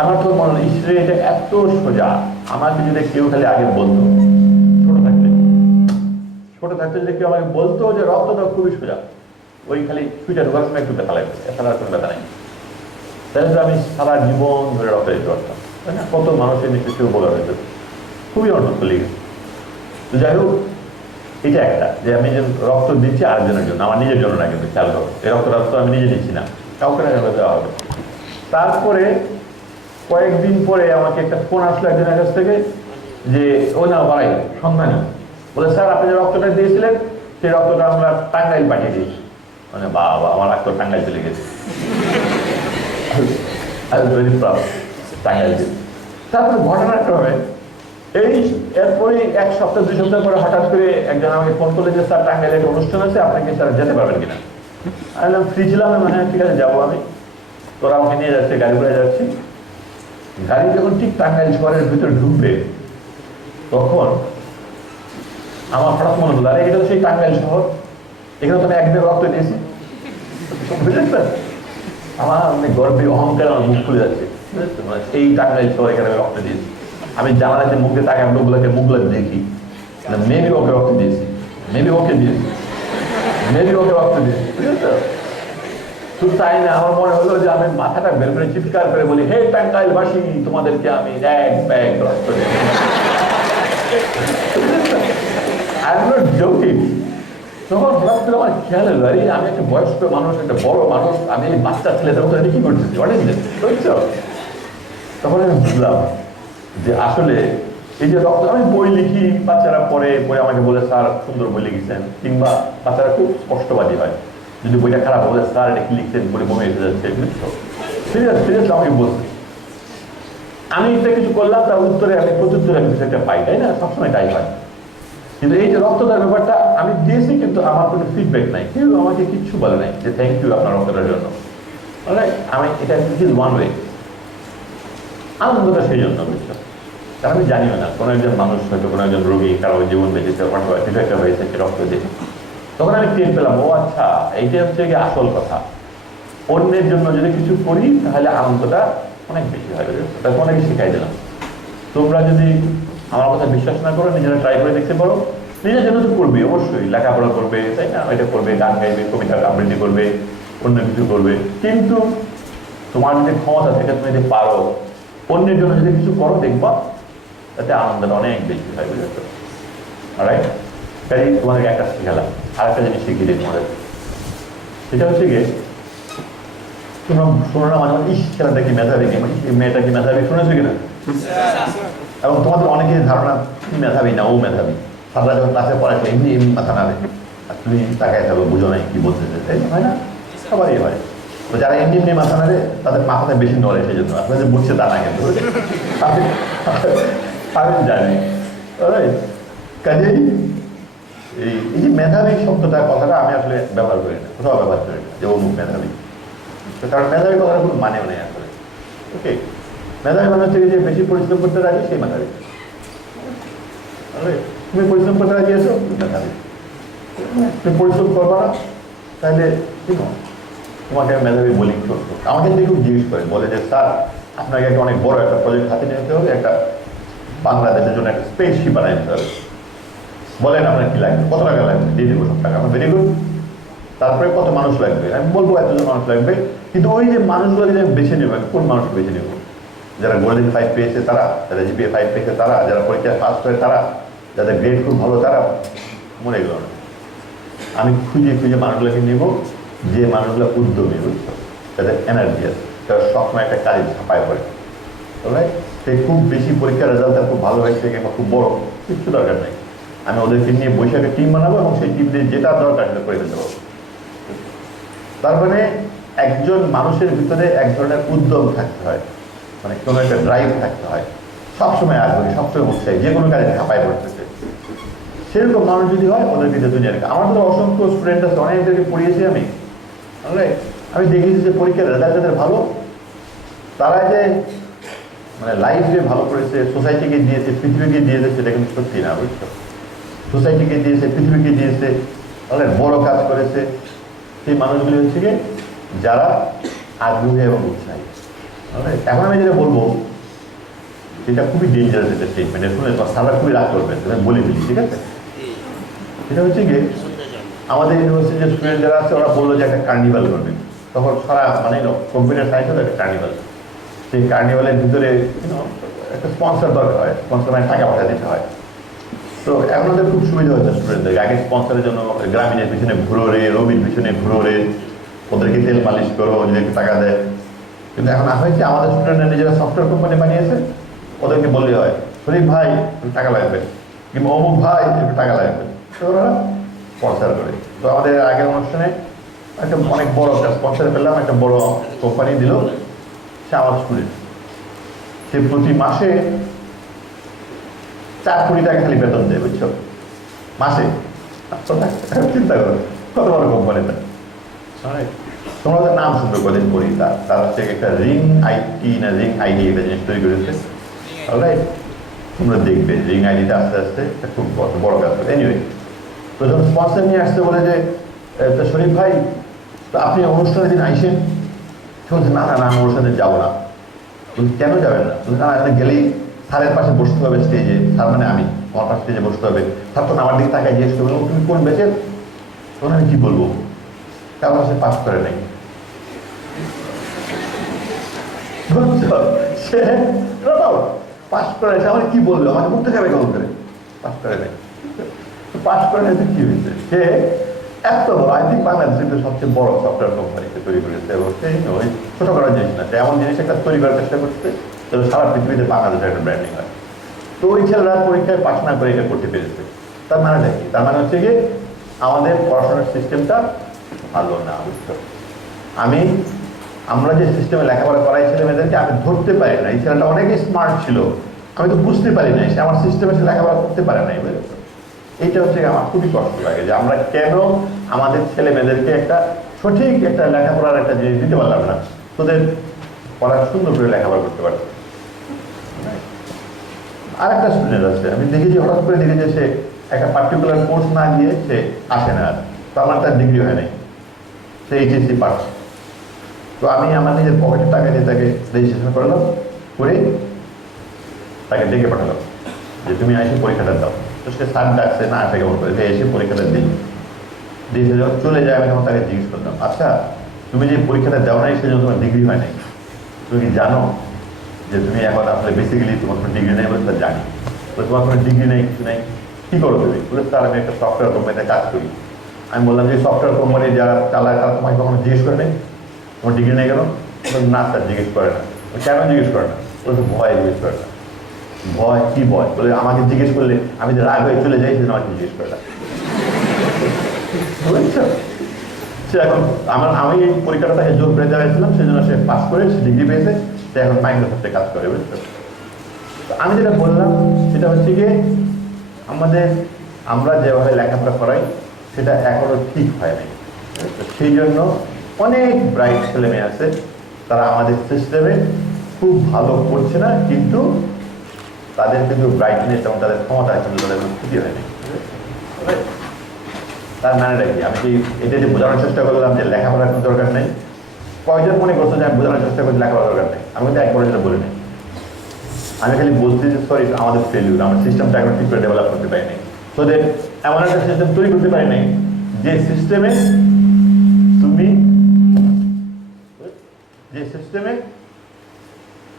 আমার তো মনে হয় ঈশ্বরে এটা এত সোজা, আমাকে যদি কেউ খালি আগে বলতো, ছোট থাকতে যদি কেউ আমাকে বলতো যে রক্ত দেওয়া খুবই সোজা, ওই খালি সুইটা ঢোকার সময় একটু ব্যথা লাগবে, এছাড়া কোনো ব্যথা নেই, তাহলে তো আমি সারা জীবন ধরে রক্ত দিতে পারতাম, তাই না? কত মানুষের নিশ্চয় কেউ বলা হয়েছে, খুবই অনন্ত লেগে। তো যাই হোক এটা একটা যে আমি যে রক্ত দিচ্ছি আরেকজনের জন্য, আমার নিজের জন্য না, কিন্তু খেয়াল করো এই রক্তটা তো আমি নিজে দিচ্ছি না, কাউকে না কাউকে দেওয়া হবে। তারপরে কয়েকদিন পরে আমাকে একটা ফোন আসলো একজনের কাছ থেকে যে ও না বাড়াই সন্ধানী, বলে স্যার আপনি যে রক্তটা দিয়েছিলেন সেই রক্তটা আমরা টাঙ্গাইল পাঠিয়ে দিই, মানে বাবা আমার রক্ত টাঙ্গাইল চলে গেছে, ভেরি প্রাউড টাঙ্গাইল। তারপরে ঘটনাক্রমে এরপরে 1 সপ্তাহ 2 সপ্তাহ পরে হঠাৎ করে একজন আমাকে ফোন করলে যে স্যার টাঙ্গাইলে একটা অনুষ্ঠান আছে, আপনাকে স্যার যেতে পারবেন কিনা? আমি বললাম ফ্রি ছিলাম, হ্যাঁ ঠিক আছে যাবো আমি। তোরা আমাকে নিয়ে যাচ্ছে, গাড়ি করে যাচ্ছি। গাড়ি যখন ঠিক টাঙ্গাইল শহরের ভিতরে ঢুকবে তখন আমার হঠাৎ মনে হলো, আরে এটা তো সেই টাঙ্গাইল শহর, এখানে তো আমি একদিন রক্ত দিয়েছি, বুঝলেন স্যার? আমার অনেক গর্বে অহংকার আমার মুখ খুলে যাচ্ছে, এই টাঙ্গাইল শহর, এখানে আমি রক্ত দিয়েছি। আমি জানালাতে মুখে তাকে মুখগুলো দেখি, মেবি ওকে রক্ত দিয়েছি, মেবি ওকে দিয়েছি, মেবি ওকে রক্ত দিয়েছি, বুঝলেন? শুধু তাই না, আমার মনে হলো যে আমি মাথাটা বের করে চিৎকার করে বলি, হে টাঙ্গাইলবাসী, তোমাদেরকে আমি 1 ব্যাগ রক্ত দিই। I'm not joking. তখন হঠাৎ করে আমার খেয়াল এলো, আরে আমি একটা বয়স্ক মানুষ, একটা বড় মানুষ, আমি এই বাচ্চা ছেলেদের মতো কি করতেছি, তখন আমি বুঝলাম যে আসলে এই যে রক্ত, আমি বই লিখি, বাচ্চারা পড়ে আমাকে বলে স্যার সুন্দর বই লিখেছেন, কিংবা বাচ্চারা খুব স্পষ্টবাদী হয়, যদি বইটা খারাপ বলে স্যার এটা কি লিখছেন, পড়ে বমি এসে যাচ্ছে, বুঝছো? সিরিয়াস আমাকে বলছি, আমি একটা কিছু করলাম, তার উত্তরে আমি প্রত্যুত্তরে আমি কিছু একটা পাই, তাই না? সবসময় তাই হয়। কিন্তু এই যে রক্তদান ব্যাপারটা আমি দিয়েছি, কিন্তু আমার কোনো ফিডব্যাক নাই, কেউ আমাকে কিচ্ছু বলে নাই যে থ্যাংক ইউ আপনার রক্তটার জন্য। আমি এটা ওয়ান ওয়ে আনন্দটা সেই জন্য, বুঝছো? কারণ আমি জানিও না কোনো একজন মানুষ হয়তো কোনো একজন রোগী কারো জীবন বেঁচেছে, কিছু একটা হয়েছে, সে রক্ত দিয়েছে, তখন আমি টের পেলাম, ও আচ্ছা এইটাই হচ্ছে গিয়ে আসল কথা। অন্যের জন্য যদি কিছু করি তাহলে আনন্দটা অনেক বেশি হয়, তাকে অনেকে শিখাই দিলাম। তোমরা যদি আমার কথা বিশ্বাস না করো, নিজেরা ট্রাই করে দেখতে পারো, নিজের জন্য তো করবে, অবশ্যই লেখাপড়া করবে, তাই না? এটা করবে, গান গাইবে, কবিতা আবৃত্তি করবে, অন্য কিছু করবে, কিন্তু তোমার যদি ক্ষমতা থাকে, তুমি যদি পারো অন্যের জন্য যদি কিছু করো, দেখবা তাতে আনন্দটা অনেক বেশি হয়, বুঝেছো? রাইট? তাই তোমাদেরকে একটা শিখালাম, আর একটা জিনিস শিখিয়ে দিই তোমাদের, সেটা হচ্ছে গিয়ে তোমরা শোনো না মাঝে মাঝে, ইস ছেলেটা কি মেধাবী, মেয়েটা কি মেধাবী, শুনেছো কিনা? এবং তোমাদের অনেকের ধারণা তুমি মেধাবী না, ও মেধাবী। সারা যখন ক্লাসে পড়াচ্ছে এমনি এমনি মাথা নাড়ে, আর তুমি তাকায় থাকো, বুঝো নাই কি বলতেছে, তাই না? হয় না? সবারই হয়। তো যারা এমনি এমনি মাথা নাড়ে তাদের মাথাটা বেশি নড়ে, সেই জন্য আপনাদের বুঝছে তা না, কিন্তু আমি জানি। কাজেই এই যে মেধাবী শব্দটা, কথাটা আমি আসলে ব্যবহার করি না, কোথাও ব্যবহার করি না যে অমুক মেধাবী, কারণ মেধাবী কথার কোনো মানেও নেই আসলে। ওকে, মেধাবী মানে হচ্ছে যে বেশি পরিশ্রম করতে রাজি, সেই মেধাবী। তুমি পরিশ্রম করতে রাজি আছো, মেধাবী। তুমি পরিশ্রম করবা না, তাহলে কি তোমাকে মেধাবী বলি। আমাকে যদি খুব জিজ্ঞেস করে, বলে যে স্যার আপনাকে একটা অনেক বড় একটা প্রজেক্ট হাতে নিতে হবে, একটা বাংলাদেশের জন্য একটা স্পেসশিপ বানাই দিতে হবে, বলেন আপনার কি লাগবে, কত টাকা লাগবে, দিয়ে দেবো সব টাকা। আমার ভেরি গুড। তারপরে কত মানুষ লাগবে, আমি বলবো এতজন মানুষ লাগবে, কিন্তু ওই যে মানুষগুলো যদি আমি বেছে নেবো, আমি কোন মানুষকে বেছে নেবো? যারা গোল্ডেন 5 পেয়েছে তারা, যারা জিপিএ 5 পেয়েছে তারা, যারা পরীক্ষায় ফার্স্ট হয় তারা, যাদের গ্রেড খুব ভালো তারা, মনে গেল না। আমি খুঁজে মানুষগুলোকে নেব, যে মানুষগুলো উদ্যমী, বুঝছো, যাদের এনার্জি আছে, তারা সবসময় একটা কাজে ঝাঁপায় পড়ে। সে খুব বেশি পরীক্ষার রেজাল্ট খুব ভালো হয়েছে কিংবা খুব বড়, কিচ্ছু দরকার নেই, আমি ওদেরকে নিয়ে বসে একটা টিম বানাবো এবং সেই টিম দিয়ে যেটা দরকার সেটা করে ফেলতে পারবো। তার মানে একজন মানুষের ভিতরে এক ধরনের উদ্যম থাকতে হয়, মানে কোনো একটা ড্রাইভ থাকতে হয়, সবসময় আগ্রহী, সবসময় উৎসাহী, যে কোনো কাজে ঝাঁপায় পড়তেছে। সেরকম মানুষ যদি হয়, ওদেরকে যে দুনিয়ার, আমার তো অসংখ্য স্টুডেন্ট আছে, অনেকদেরকে পড়িয়েছি আমি দেখেছি যে পরীক্ষার রেজাল্ট যাদের ভালো, তারা যে মানে লাইফ যে ভালো করেছে, সোসাইটিকে দিয়েছে, পৃথিবীকে দিয়েছে, সেটা কিন্তু সত্যি না, বুঝছো? সোসাইটিকে দিয়েছে, পৃথিবীকে দিয়েছে, অনেক বড় কাজ করেছে, সেই মানুষগুলি হচ্ছে গিয়ে যারা আগ্রহী এবং উৎসাহী। এখন আমি যেটা বলবো, এটা খুবই ডেঞ্জারাস একটা স্টেটমেন্ট, শুনে সারা খুবই রাগ করবেন, আমি বলে দিই, ঠিক আছে? এটা হচ্ছে গিয়ে আমাদের ইউনিভার্সিটির যে স্টুডেন্ট যারা আছে, ওরা বললো যে একটা কার্নিভাল করবে, তখন সারা মানে কম্পিউটার সায়েন্স হলো একটা কার্নিভাল। সেই কার্নিভালের ভিতরে একটা স্পন্সর দরকার হয়, স্পন্সর মানে টাকা পয়সা দিতে হয়। তো এখন ওদের খুব সুবিধা হচ্ছে স্টুডেন্টদের, আগে স্পন্সরের জন্য গ্রামীণের পিছনে ঘুরো রে, রবির পিছনে ঘুরো রে, ওদেরকে তেল মালিশ করো, ওদের একটু টাকা দেয়। কিন্তু এখন হয়েছে আমাদের স্টুডেন্টরা নিজেরা সফটওয়্যার কোম্পানি বানিয়েছে, ওদেরকে বললে হয় শরীফ ভাই একটু টাকা লাগবে, কিংবা অমুক ভাই একটু টাকা লাগবে, তো ওরা স্পন্সার করে। তো আমাদের আগের অনুষ্ঠানে একটা অনেক বড় একটা স্পন্সার পেলাম, একটা বড় কোম্পানি দিল, সে আমার স্টুডেন্ট। সে প্রতি মাসে 4 কোটি টাকা খালি বেতন দেয়, বুঝছো, মাসে। চিন্তা করো কত বড় কোম্পানিটা। তোমরা ওদের নাম শুনবে কদিন পরই, তার হচ্ছে একটা রিং আইটি না রিং আইডি একটা জিনিস তৈরি করেছে, অলরাইট? তোমরা দেখবে রিং আইডিটা আস্তে আস্তে একটা খুব বড় কাজ করে। এনিওয়ে, তো যখন স্পন্সার নিয়ে আসতে বলে যে তো শরীফ ভাই, তো আপনি অনুষ্ঠানের দিন আইসেন। সে বলছে না না না, আমি অনুষ্ঠানে যাবো না। বলছি কেন যাবেন না? বলছি না, এখানে গেলেই স্যারের পাশে বসতে হবে স্টেজে, স্যার মানে আমি, আমার পাশে স্টেজে বসতে হবে। স্যার তো আমার দিকে তাকায় জিজ্ঞেস করবো তুমি কোন বেচের? তখন আমি কি বলবো, কারণ সে পাস করে নাই। সে পাস করে, সে আমার কি বললো, আমাকে মুক্ত খাবে কেমন করে? পাস করে নাই। পাস করে নাই তো কি হয়েছে? সে এত বড়, আই থিঙ্ক বাংলাদেশের সবচেয়ে বড় সফটওয়্যার কোম্পানিকে তৈরি করেছে, এবং সেই ওই ছোট করার জিনিস না, সে এমন জিনিস একটা তৈরি করার চেষ্টা করছে যেন সারা পৃথিবীতে বাংলাদেশের একটা ব্র্যান্ডিং হয়। তো ওই ছেলেরা পরীক্ষায় পাস না করে এটা করতে পেরেছে। তার মানে কি? তার মানে হচ্ছে গিয়ে আমাদের পড়াশোনার সিস্টেমটা ভালো না, বুঝছো? আমরা যে সিস্টেমে লেখাপড়া করাই ছেলে মেয়েদেরকে আমি ধরতে পারি না। এই ছেলেটা অনেকই স্মার্ট ছিল, আমি তো বুঝতে পারি নাই, সে আমার সিস্টেমে সে লেখাপড়া করতে পারে নাই, বুঝেছো? এইটা হচ্ছে আমার খুবই কষ্ট লাগে যে আমরা কেন আমাদের ছেলে মেয়েদেরকে একটা সঠিক একটা লেখাপড়ার একটা জিনিস দিতে পারলাম না, তোদের পড়া সুন্দর করে লেখাপড়া করতে পারছে। আর একটা স্টুডেন্ট আছে, আমি দেখেছি হঠাৎ করে দেখেছি সে একটা পার্টিকুলার কোর্স না গিয়ে সে আসে না, তো আমার তার ডিগ্রি হয় নাই, সে এইচএসসি পাস। তো আমি আমার নিজের পকেটের টাকা দিয়ে তাকে রেজিস্ট্রেশন করলাম, করে তাকে ডেকে পাঠালাম যে তুমি এসে পরীক্ষাটা দাও। তো সে স্যার ডাকছে না, আসে কেমন করে, এসে পরীক্ষাটা দিই। দিয়ে যখন চলে যায় আমি তখন তাকে জিজ্ঞেস করলাম, আচ্ছা তুমি যে পরীক্ষাটা দেওয়া নাই সেজন্য তোমার ডিগ্রি হয় নাই, তুমি কি জানো যে তুমি এখন আসলে বেসিক্যালি তোমার কোনো ডিগ্রি নেই? বলে তা জানি। তো তোমার কোনো ডিগ্রি নেই, কিছু নেই, কী করো তুমি? বলে স্যার আমি একটা সফটওয়্যার কোম্পানিতে কাজ করি। আমি বললাম যে সফটওয়্যার কোম্পানি যারা চালায় তারা তোমাকে কখনো জিজ্ঞেস করে নেই তোমার ডিগ্রি নেই কেন? না স্যার জিজ্ঞেস করে না। কেন জিজ্ঞেস করে না? বলে ভয় জিজ্ঞেস করে না। ভয় কি ভয়? বলে আমাকে জিজ্ঞেস করলে আমি যে রাগ হয়ে চলে যাই সেজন্য আমাকে জিজ্ঞেস করে না। বুঝছো? সে এখন আমি এই পরীক্ষাটা তাকে যোগ করে দেওয়া হয়েছিলাম, সেজন্য সে পাস করে সে ডিগ্রি পেয়েছে, সে এখন মাইক্রোসফটে কাজ করে, বুঝছো? তো আমি যেটা বললাম সেটা হচ্ছে গিয়ে আমরা যেভাবে লেখাপড়া করাই সেটা এখনো ঠিক হয় নাই। সেই জন্য অনেক ব্রাইট ছেলে মেয়ে আছে, তারা আমাদের সিস্টেমে খুব ভালো করছে না, কিন্তু তাদের কিন্তু ব্রাইটনেস এবং তাদের ক্ষমতা কিন্তু তাদের কোনো ক্ষতি হয়নি। তার মানেটা কি? আমি কি এটা যে বোঝানোর চেষ্টা করলাম যে লেখাপড়ার কোনো দরকার নেই? কয়জন মনে করছো যে আমি বোঝানোর চেষ্টা করছি লেখাপড়ার দরকার নেই? আমি কিন্তু একবারে সেটা বলি নাই। আমি খালি বলছি যে সরি, আমাদের ফেলিউর, আমার সিস্টেমটা এখন ঠিক করে ডেভেলপ করতে পারি নাই। তো যে এমন একটা সিস্টেম তৈরি করতে পারি নাই যে সিস্টেমে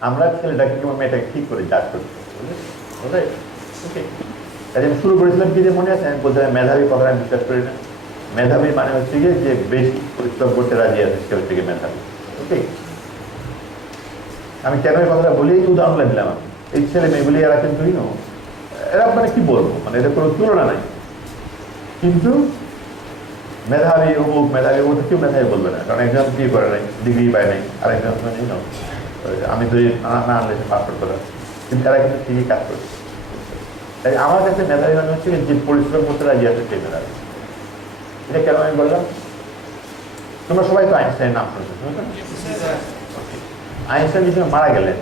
আমরা ছেলেটাকে কিংবা মেয়েটাকে ঠিক করে জাজ করতে বুঝলে? ওকে, আমি শুরু করেছিলাম কি যে মনে আছে, আমি বলতে মেধাবী কথাটা আমি বিশ্বাস করি না। মেধাবী মানে হচ্ছে গিয়ে যে বেশি পরিশ্রম করতে রাজি আছে সে হচ্ছে গিয়ে মেধাবী। ওকে, আমি কেন এই কথাটা বলি, উদাহরণ দিলাম। এই ছেলে মেয়েগুলি এরা কিন্তু এরা মানে কি বলবো, মানে এদের কোনো তুলনা নাই। কিন্তু মেধাবী অমুক মেধাবী অমুক কেউ মেধাবী বলবে না, কারণ একজন কি করে নাই, ডিগ্রি পায় নাই, আর একজন আমি তো না আনলে পাস করতে পারি, কিন্তু এরা কিন্তু ঠিকই কাজ করছে। তাই আমার কাছে মেধাবী মানে হচ্ছে যে পরিশ্রম করতে রাজি আছে সেই মেধাবী। এটা কেন আমি বললাম? তোমরা সবাই তো আইনস্টাইনের নাম শুনেছো। আইনস্টাইন যে সময় মারা গেলেন,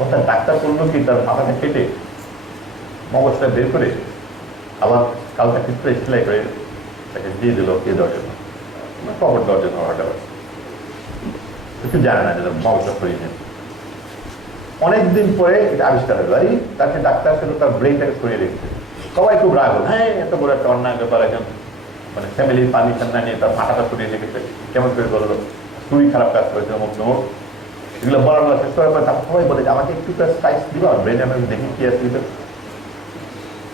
অর্থাৎ ডাক্তার করলো কি তার মাথাটা কেটে মগজটা বের করে আবার কালটা চিত্রে সেলাই করে তাকে দিয়ে দিল কে দেওয়ার জন্য, কবর দেওয়ার জন্য। একটু জানে না যে মগজটা সরিয়ে নেন। অনেকদিন পরে এটা আবিষ্কার হলো, তাকে ডাক্তার ছিল তার ব্রেনটাকে সরিয়ে রেখেছে। সবাই খুব রাগ হল, হ্যাঁ এত বড় একটা অন্যায় ব্যাপার, একজন মানে ফ্যামিলির পারমিশন না নিয়ে তার মাথাটা সরিয়ে রেখেছে, কেমন করে বললো খুবই খারাপ কাজ করেছে অমুক তমুক। এগুলো বলার শেষ করার পর তারপর সবাই বলে যে আমাকে একটু স্লাইস দিবা ব্রেনে, আমি দেখি কি আছে।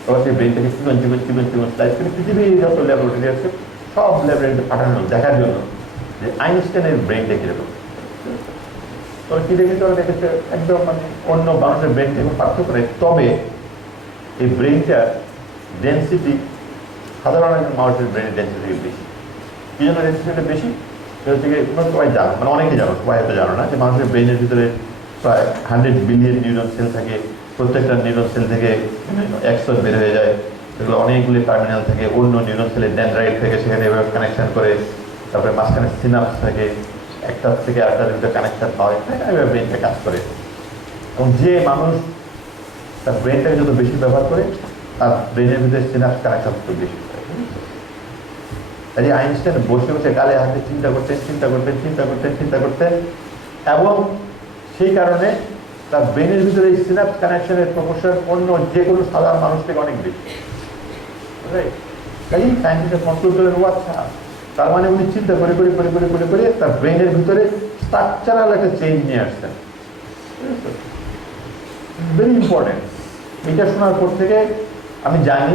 তখন সেই ব্রেনটাকে চিকন স্লাইস করে পৃথিবীর যত ল্যাবরেটরি আছে সব ল্যাবরেটরিতে পাঠানো দেখার জন্য যে আইনস্টাইনের ব্রেনটা কিরকম। তবে কি দেখেছে, ওরা দেখেছে একদম মানে অন্য মানুষের ব্রেন থেকে পার্থক্য নেই, তবে এই ব্রেনটার ডেন্সিটি সাধারণ একজন মানুষের ব্রেনের ডেন্সিটি বেশি। কি জন্য ডেন্সিটিটা বেশি? সেটা হচ্ছে কি, তোমরা সবাই জানো, মানে অনেকেই জানো, সবাই হয়তো জানো না, যে মানুষের ব্রেনের ভিতরে প্রায় 100 বিলিয়ন নিউরন সেল থাকে। প্রত্যেকটা নিউরন সেল থেকে অ্যাক্সন বের হয়ে যায়, এগুলো অনেকগুলি টার্মিনাল থাকে, অন্য নিউরন সেলের ডেনড্রাইট থেকে সেখানে এভাবে কানেকশন করে, তারপরে মাঝখানে সিনাপস থাকে, একটার থেকে আরেকটার ভিতরে কানেকশন হয়, এভাবে ব্রেনটা কাজ করে। এবং যে মানুষ তার ব্রেনটাকে যত বেশি ব্যবহার করে, তার ব্রেনের ভিতরে সিনাপস কানেকশন একটু বেশি হয়। তাই আইনস্টাইন বসে বসে গালে হাতে চিন্তা করতেন, এবং সেই কারণে তার ব্রেনের ভিতরে এই সিনাপস কানেকশনের প্রপোর্শন অন্য যে কোনো সাধারণ মানুষ থেকে অনেক বেশি। কাজেই সায়েন্টিস্টের কন্ট্রোল করে, আচ্ছা, তার মানে উনি চিন্তা করে তার ব্রেনের ভিতরে স্ট্রাকচারাল একটা চেঞ্জ নিয়ে আসছেন। Very important. এটা শোনার পর থেকে আমি জানি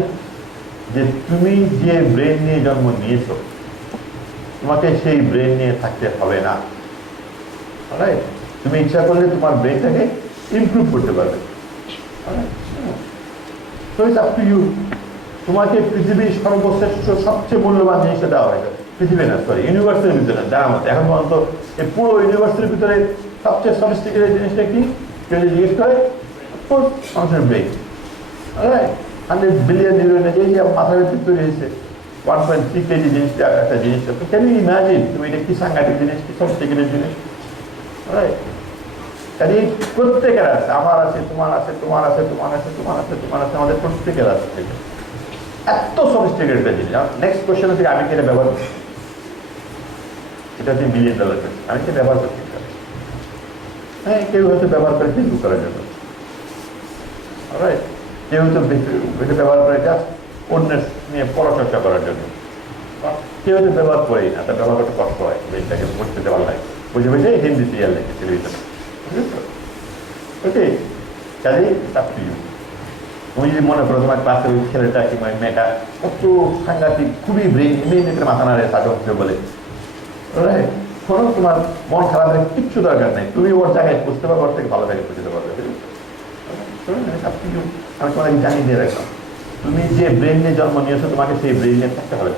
যে তুমি যে ব্রেন নিয়ে জন্ম নিয়েছো, তোমাকে সেই ব্রেন নিয়ে থাকতে হবে না। রাইট? তুমি ইচ্ছা করলে তোমার ব্রেনটাকে ইমপ্রুভ করতে পারবে। So it's up to you. তোমাকে পৃথিবীর সর্বশ্রেষ্ঠ সবচেয়ে মূল্যবান জিনিসটা দেওয়া হয়েছে, পৃথিবী না, সরি, ইউনিভার্সের ভিতরে জানা মতো এখন পর্যন্ত এই পুরো ইউনিভার্সের ভিতরে সবচেয়ে সফিস্টিকেটেড জিনিসটা কি কেউ যদি জিজ্ঞেস করে, মানুষের ব্রেন। 100 বিলিয়ন নিউরনের এই যে মাথার ভিতরে তৈরি হয়েছে 1.3 কেজি জিনিসটা, একটা জিনিসটা, তো ক্যান ইউ ইমাজিন তুমি এটা কি সাংঘাতিক জিনিস, কি সফিস্টিকেটেড জিনিস। রাইট? কাজে প্রত্যেকের আছে, আমার আছে, তোমার আছে, আমাদের প্রত্যেকের আছে। এত সফিস্টিকেটেড একটা জিনিস। নেক্সট কোয়েশ্চেন হচ্ছে আমি কি এটা ব্যবহার করছি? এটা হচ্ছে $1 মিলিয়ন কোয়েশ্চেন। আমি কি ব্যবহার করছি? হ্যাঁ, কেউ হয়তো ব্যবহার করে ফেসবুক করার জন্য, রাইট? কেউ হয়তো এটা ব্যবহার করে জাস্ট অন্যের নিয়ে পড়াচর্চা করার জন্য, কেউ হয়তো ব্যবহার করেই না, তার ব্যবহার করতে কষ্ট হয়, ব্রেনটাকে বুঝতে দেওয়ার লাগে, বুঝে হিন্দি সিরিয়াল দেখে টেলিভিশন। ওকে, কাজেই তুমি যদি মনে করো তোমার ক্লাসের ওই ছেলেটা কিংবা মেয়েটা কত সাংঘাতিক, খুবই ব্রেন, এমনিতে মাথা নাড়ে সাজা হচ্ছে বলে, রাইট? কোনো তোমার মন খারাপের কিচ্ছু দরকার নেই, তুমি ওর জায়গায় বুঝতে পারবো, ওর থেকে ভালো জায়গায় বুঝতে পারবে। আমি তোমাকে জানিয়ে দিয়ে রাখলাম, তুমি যে ব্রেন নিয়ে জন্ম নিয়েছো, তোমাকে সেই ব্রেন নিয়ে থাকতে হবে।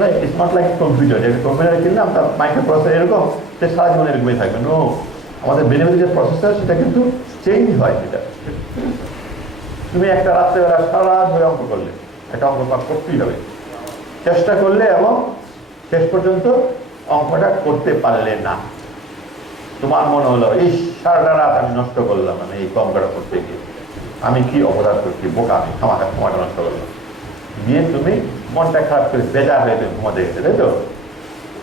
Right? It's not like computer, যে কম্পিউটার কিনলাম তার মাইক্রো প্রসেসর এরকম, সে সারা জীবন এরকমই থাকবে। নো, আমাদের ব্রেনের যে প্রসেসর সেটা কিন্তু চেঞ্জ হয়। সেটা তুমি একটা রাত্রেবেলা সারা ধরে অঙ্ক করলে, একটা অঙ্ক পাঠ করতেই হবে, চেষ্টা করলে এবং শেষ পর্যন্ত অঙ্কটা করতে পারলে না, তোমার মনে হলো এই সারাটা রাত আমি নষ্ট করলাম, মানে এই অঙ্কটা করতে গিয়ে আমি কি অপরাধ করছি, বোকা আমি, খামাখা সময়টা নষ্ট করলাম, গিয়ে তুমি মনটা খারাপ করে বেজার হয়ে তুমি ঘুমাতে গেছে, তাই তো?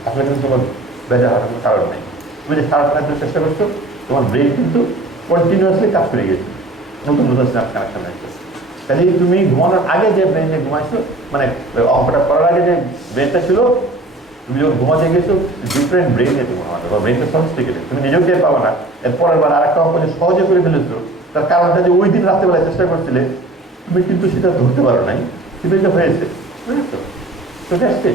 আসলে কিন্তু তোমার বেজার হওয়ার কোনো কারণ নেই। তুমি যে সারাটা রাত চেষ্টা করছো, তোমার ব্রেন কিন্তু কন্টিনিউয়াসলি কাজ করে গেছে, নতুন স্ন্যাপ কানেকশন হয়েছে। তাহলে তুমি ঘুমানোর আগে যে ব্রেনে ঘুমাইছো, মানে অঙ্কটা করার আগে যে ব্রেনটা ছিল, তুমি যখন ঘুমাতে গেছো ডিফারেন্ট ব্রেনে তুমি ঘুমাতে, বা ব্রেনটা সফিস্টিকেটেড, তুমি নিজেও টের পাবো না। এর পরের বার আরেকটা অঙ্ক যে সহজে করে ফেলেছো, তার কারণটা যে ওই দিন রাত্রেবেলায় চেষ্টা করছিলে, তুমি কিন্তু সেটা ধরতে পারো নাই, কিন্তু এটা হয়েছে, বুঝেছো? তো দেখছে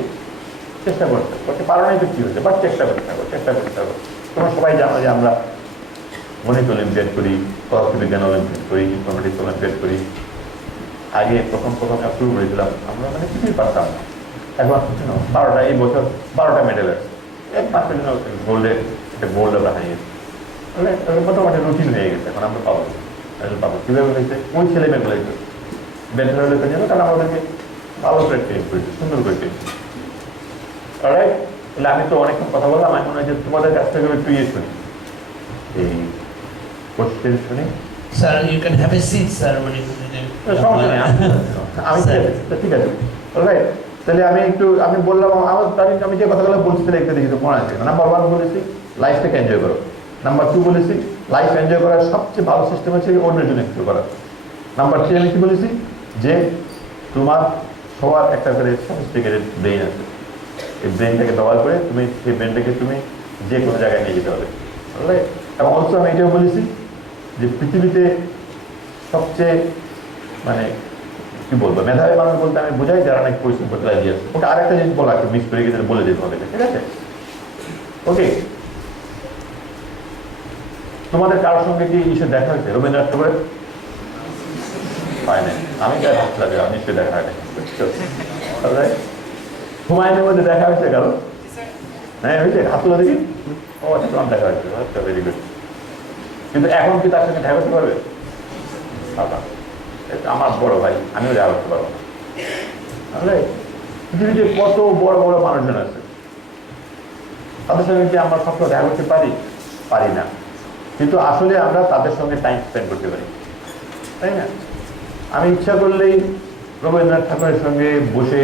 চেষ্টা করতে পারো নাই, তো কি হয়েছে, বাট চেষ্টা করতে থাকো। তোমরা সবাই জানো যে আমরা গণিত অলিম্পিয়াড করি, পদার্থবিজ্ঞান অলিম্পিয়াড করি, ইনফরমেটিক্স অলিম্পিয়াড করি। আগে প্রথম শুরু করেছিলাম আমরা, মানে কিছুই পারতাম না। এখন 12টা, এই বছর 12টা মেডেল আছে, একমাত্র গোল্ডে, একটা গোল্ড আমরা হারিয়েছি। মোটামুটি রুটিন হয়ে গেছে, এখন আমরা মেডেল পাবো। কীভাবে হয়েছে? ওই ছেলে মেয়েগুলো মেডেল হলে জন্য, কারণ আমাদেরকে ভালো করে ট্রেন করেছি, সুন্দর করে ট্রেন করেছি। রাইট? তাহলে আমি তো অনেকক্ষণ কথা বললাম, আমি মনে হয় যে তোমাদের কাছ থেকে একটু শুনি, এই কোশ্চেন শুনি। Sir, you can have a seat, sir. When you আমি ঠিক আছে, রাইট? তাহলে আমি বললাম, আমি যে কথাগুলো বলছি তাহলে একটা দেখি তো মনে আছে। নাম্বার 1 বলেছি লাইফটাকে এনজয় করো। নাম্বার 2 বলেছি লাইফ এনজয় করার সবচেয়ে ভালো সিস্টেম হচ্ছে অন্যের জন্য একটু করা। নাম্বার 3 আমি কি বলেছি, যে তোমার সবার একটা করে সফিস্টিকেটেড ব্রেন আছে, এই ব্রেনটাকে ব্যবহার করে তুমি সেই ব্রেনটাকে তুমি যে কোনো জায়গায় নিয়ে যেতে হবে, রাইট? এবং অলসো আমি এটাও বলেছি যে পৃথিবীতে সবচেয়ে মানে কি বলবো মেধাবী মানুষ বলতে আমি বোঝাই যারা অনেক পরিশ্রম করতে রাজি আছে। ওটা আরেকটা জিনিস বলা একটু মিস করে গেছে, বলে দিতে হবে, ঠিক আছে? ওকে, তোমাদের কারোর সঙ্গে কি ইসে দেখা হয়েছে রবীন্দ্রনাথ ঠাকুরের? হয় নাই, আমি যাই ভাবছিলাম নিশ্চয়ই দেখা হয় না। হুমায়ুনের মধ্যে দেখা হয়েছে কারো? হ্যাঁ হয়েছে, হাত তুলে দেখি। ও আচ্ছা, তোমার দেখা হয়েছে, আচ্ছা ভেরি গুড। কিন্তু এখন কি তার সঙ্গে দেখা করতে পারবে? বাবা, এটা আমার বড় ভাই, আমিও দেখা করতে পারবো না। পৃথিবীতে কত বড় বড় মানুষজন আছে, তাদের সঙ্গে কি আমরা সবসময় দেখা করতে পারি? পারি না। কিন্তু আসলে আমরা তাদের সঙ্গে টাইম স্পেন্ড করতে পারি, তাই না? আমি ইচ্ছা করলেই রবীন্দ্রনাথ ঠাকুরের সঙ্গে বসে